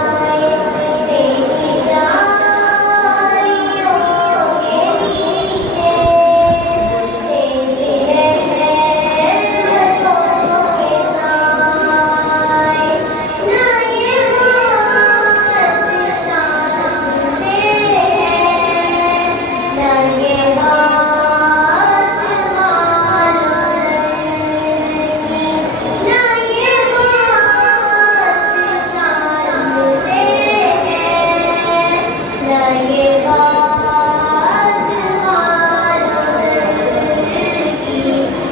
آئے، تیری جاریوں کے نیچے تیری رحمتوں کے سائے، نہ یہ بات شان سے ہے، نہ یہ بات مال و زر کی، نہ یہ بات شان سے ہے، نہ یہ بات مال و زر کی،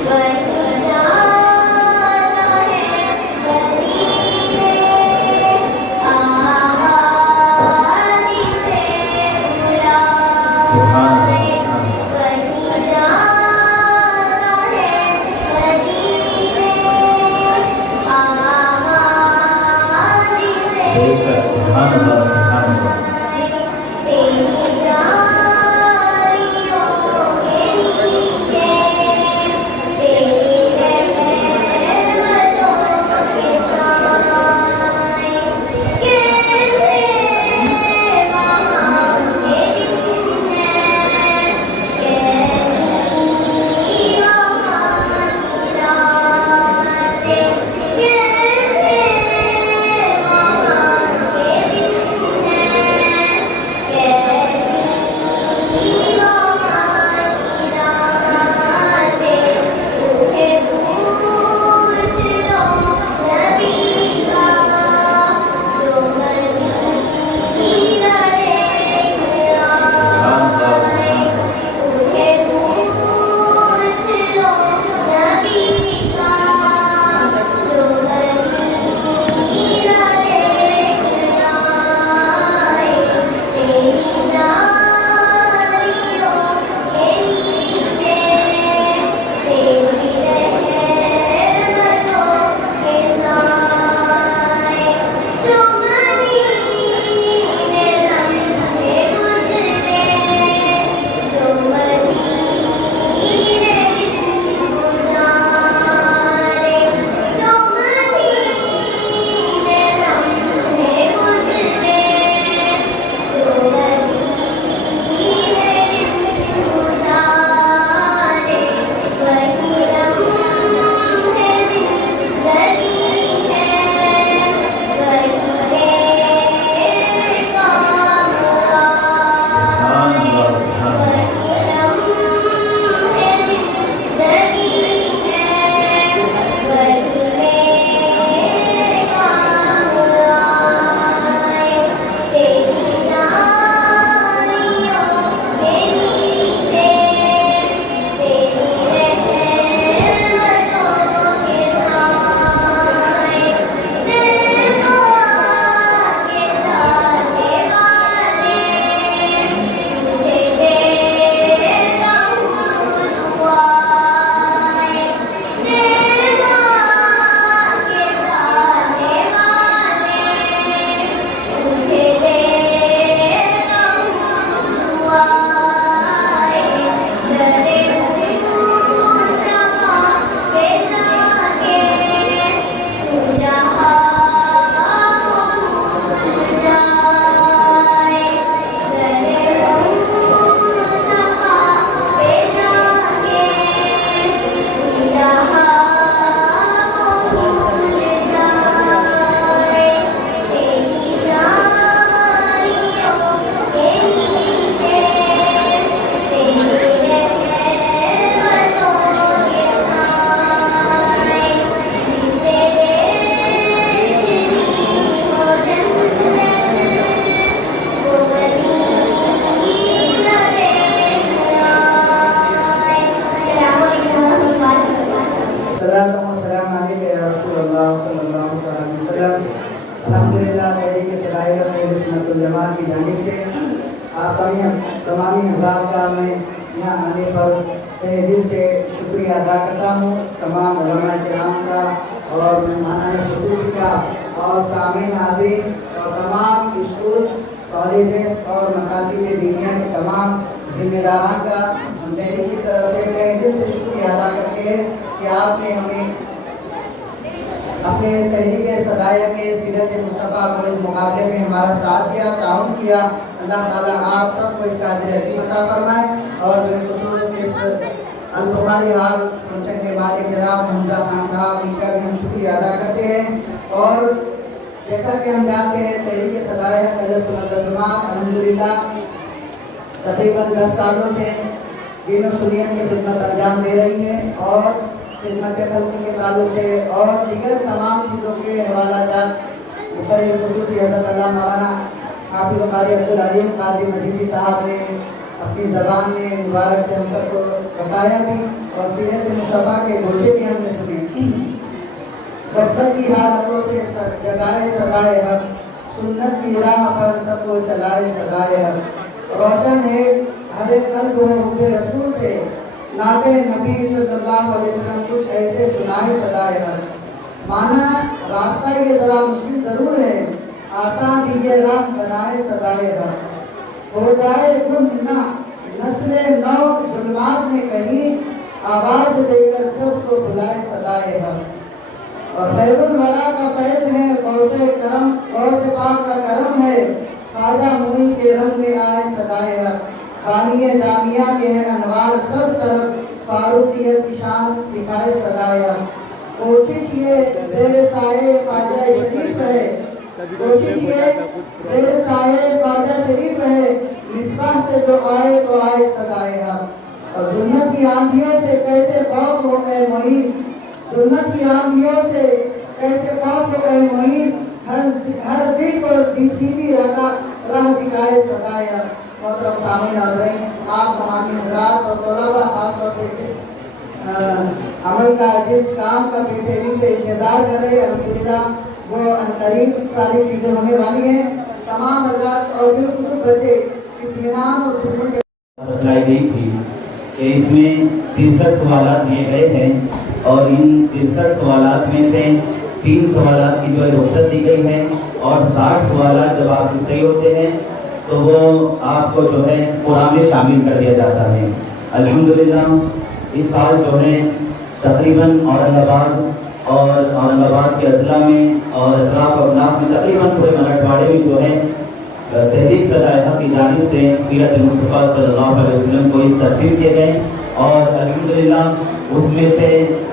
وہی جانا ہے مدینے آہاد سے بلائے، وہی جانا ہے مدینے آہاد سے بے شک، سبحان اللہ، سبحان اللہ۔ تیری جاریوں کے نیچے تیری رحمتوں کے سائے، کیسے وہاں کے دن ہیں، کیسی وہاں کی راتیں، کیسے وہاں کے دن ہیں، الجماعت کی جانب سے آپ تمامی حضرات کا میں یہاں آنے پر تہ دل سے شکریہ ادا کرتا ہوں، تمام علماء کرام کا اور مہمانان خصوصی کا اور سامعین حاضرین اور تمام اسکول کالجز اور مکاتب دینیہ کے تمام ذمہ داران کا ہم تحریک کی طرف سے تہ دل سے شکریہ ادا کرتے ہیں کہ آپ نے ہمیں اپنے اس تحریک صدایہ کے سیرت مصطفیٰ کو اس مقابلے میں ہمارا ساتھ دیا، تعاون کیا۔ اللہ تعالیٰ آپ سب کو اس کا اجر عظیم عطا فرمائے اور بالخصوص اس البخاری ہال فنکشن کے مالک جناب حمزہ خان صاحب، ان کا بھی ہم شکریہ ادا کرتے ہیں۔ اور جیسا کہ ہم جانتے ہیں تحریک صدایہ اہل سنت والجماعت الحمدللہ تقریباً 10 سالوں سے دین و سنیت کی خدمت انجام دے رہی ہے اور خدمت خلق کے تعلق سے اور دیگر تمام چیزوں کے حوالہ جات اوپر خصوصی حضرت اللہ مولانا حافظ قاری عبدالعلیم قادری مجیدی صاحب نے اپنی زبان میں مبارک سے ہم سب کو بتایا بھی اور سیرت مصطفیٰ کے گوشے بھی ہم نے سنے۔ غفلت کی حالتوں سے جگائے صدائے حق، سنت کی راہ پر سب کو چلائے صدائے حق، روشن ہے ہر ایک قلب و حب رسول سے، نعت نبی صلی اللہ علیہ وسلم کچھ ایسے سنائے صدائے حق۔ مانا راستہ یہ ذرا مشکل ضرور ہے، آسان بھی یہ راہ بنائے صدائے حق، ہو جائے گم نہ نسل نو ظلمات میں کہیں، آواز دے کر سب کو بلائے صدائے حق۔ اور خیر الورا کا فیض ہے غوث کرم، غوث پاک کا کرم ہے، خواجہ معین کے رنگ میں آئے صدائے حق۔ بانی جامعہ کے ہیں انوار سب طرف، فاروقیت کی شان دکھائے صدائے حق۔ کوشش یہ زیر سائے خواجہ شریف ہے، کوشش یہ زیر سائے خواجہ شریف ہے، مصباح سے جو آئے تو آئے صدائے حق۔ اور ظلمت کی آندھیوں سے کیسے خوف ہو اے معین، ظلمت کی آندھیوں سے کیسے خوف ہو اے معین، ہر دل کو سیدھی راہ دکھائے صدائے حق۔ محترم سامعین حاضرین، آپ تمامی حضرات اور طلباء خاص طور سے جس عمل کا جس کام کا بے چینی سے انتظار کر رہے الحمدللہ وہ عنقریب ساری چیزیں ہونے والی ہیں۔ تمام حضرات اور بالخصوص بچے اطمینان اور سکون کے بتلائی گئی تھی کہ اس میں 63 سوالات دیے گئے ہیں اور ان 63 سوالات میں سے 3 سوالات کی جو ہے رخصت دی گئی ہے اور 60 سوالات جب آپ کے صحیح ہوتے ہیں تو وہ آپ کو جو ہے قرآن میں شامل کر دیا جاتا ہے۔ الحمدللہ اس سال جو ہے تقریباً اورنگ آباد کے اضلاع میں اور اطراف اور اطراف میں تقریباً پورے مراٹھواڑے میں جو ہے تحریک صدائے حق کی جانب سے سیرت مصطفیٰ صلی اللہ علیہ وسلم کو اس تقسیم کیے گئے اور الحمدللہ اس میں سے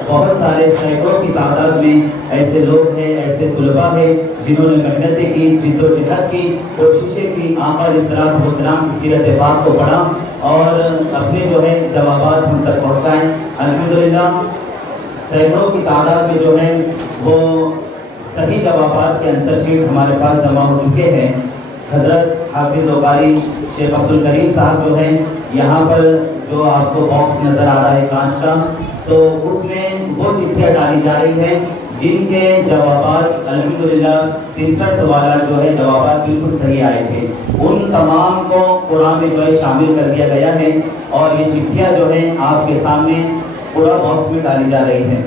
بہت سارے سینکڑوں کی تعداد میں ایسے لوگ ہیں، ایسے طلباء ہیں جنہوں نے محنتیں کی، جد و جہد کی، کوششیں کی، آقا علیہ الصلوۃ والسلام کی سیرت پاک کو پڑھا اور اپنے جو ہے جوابات ہم تک پہنچائیں۔ الحمدللہ سینکڑوں کی تعداد میں جو ہے وہ صحیح جوابات کے آنسر شیٹ ہمارے پاس جمع ہو چکے ہیں۔ حضرت حافظ وقاری شیخ عبدالکریم صاحب جو ہیں یہاں پر جو آپ کو باکس نظر آ رہا ہے کانچ کا، تو اس میں وہ چٹھیاں ڈالی جا رہی ہیں جن کے جوابات الحمدللہ 63 سوالات جو ہے جوابات بالکل صحیح آئے تھے، ان تمام کو قرآن میں جو ہے شامل کر دیا گیا ہے اور یہ چٹھیاں جو ہیں آپ کے سامنے پورا باکس میں ڈالی جا رہی ہیں۔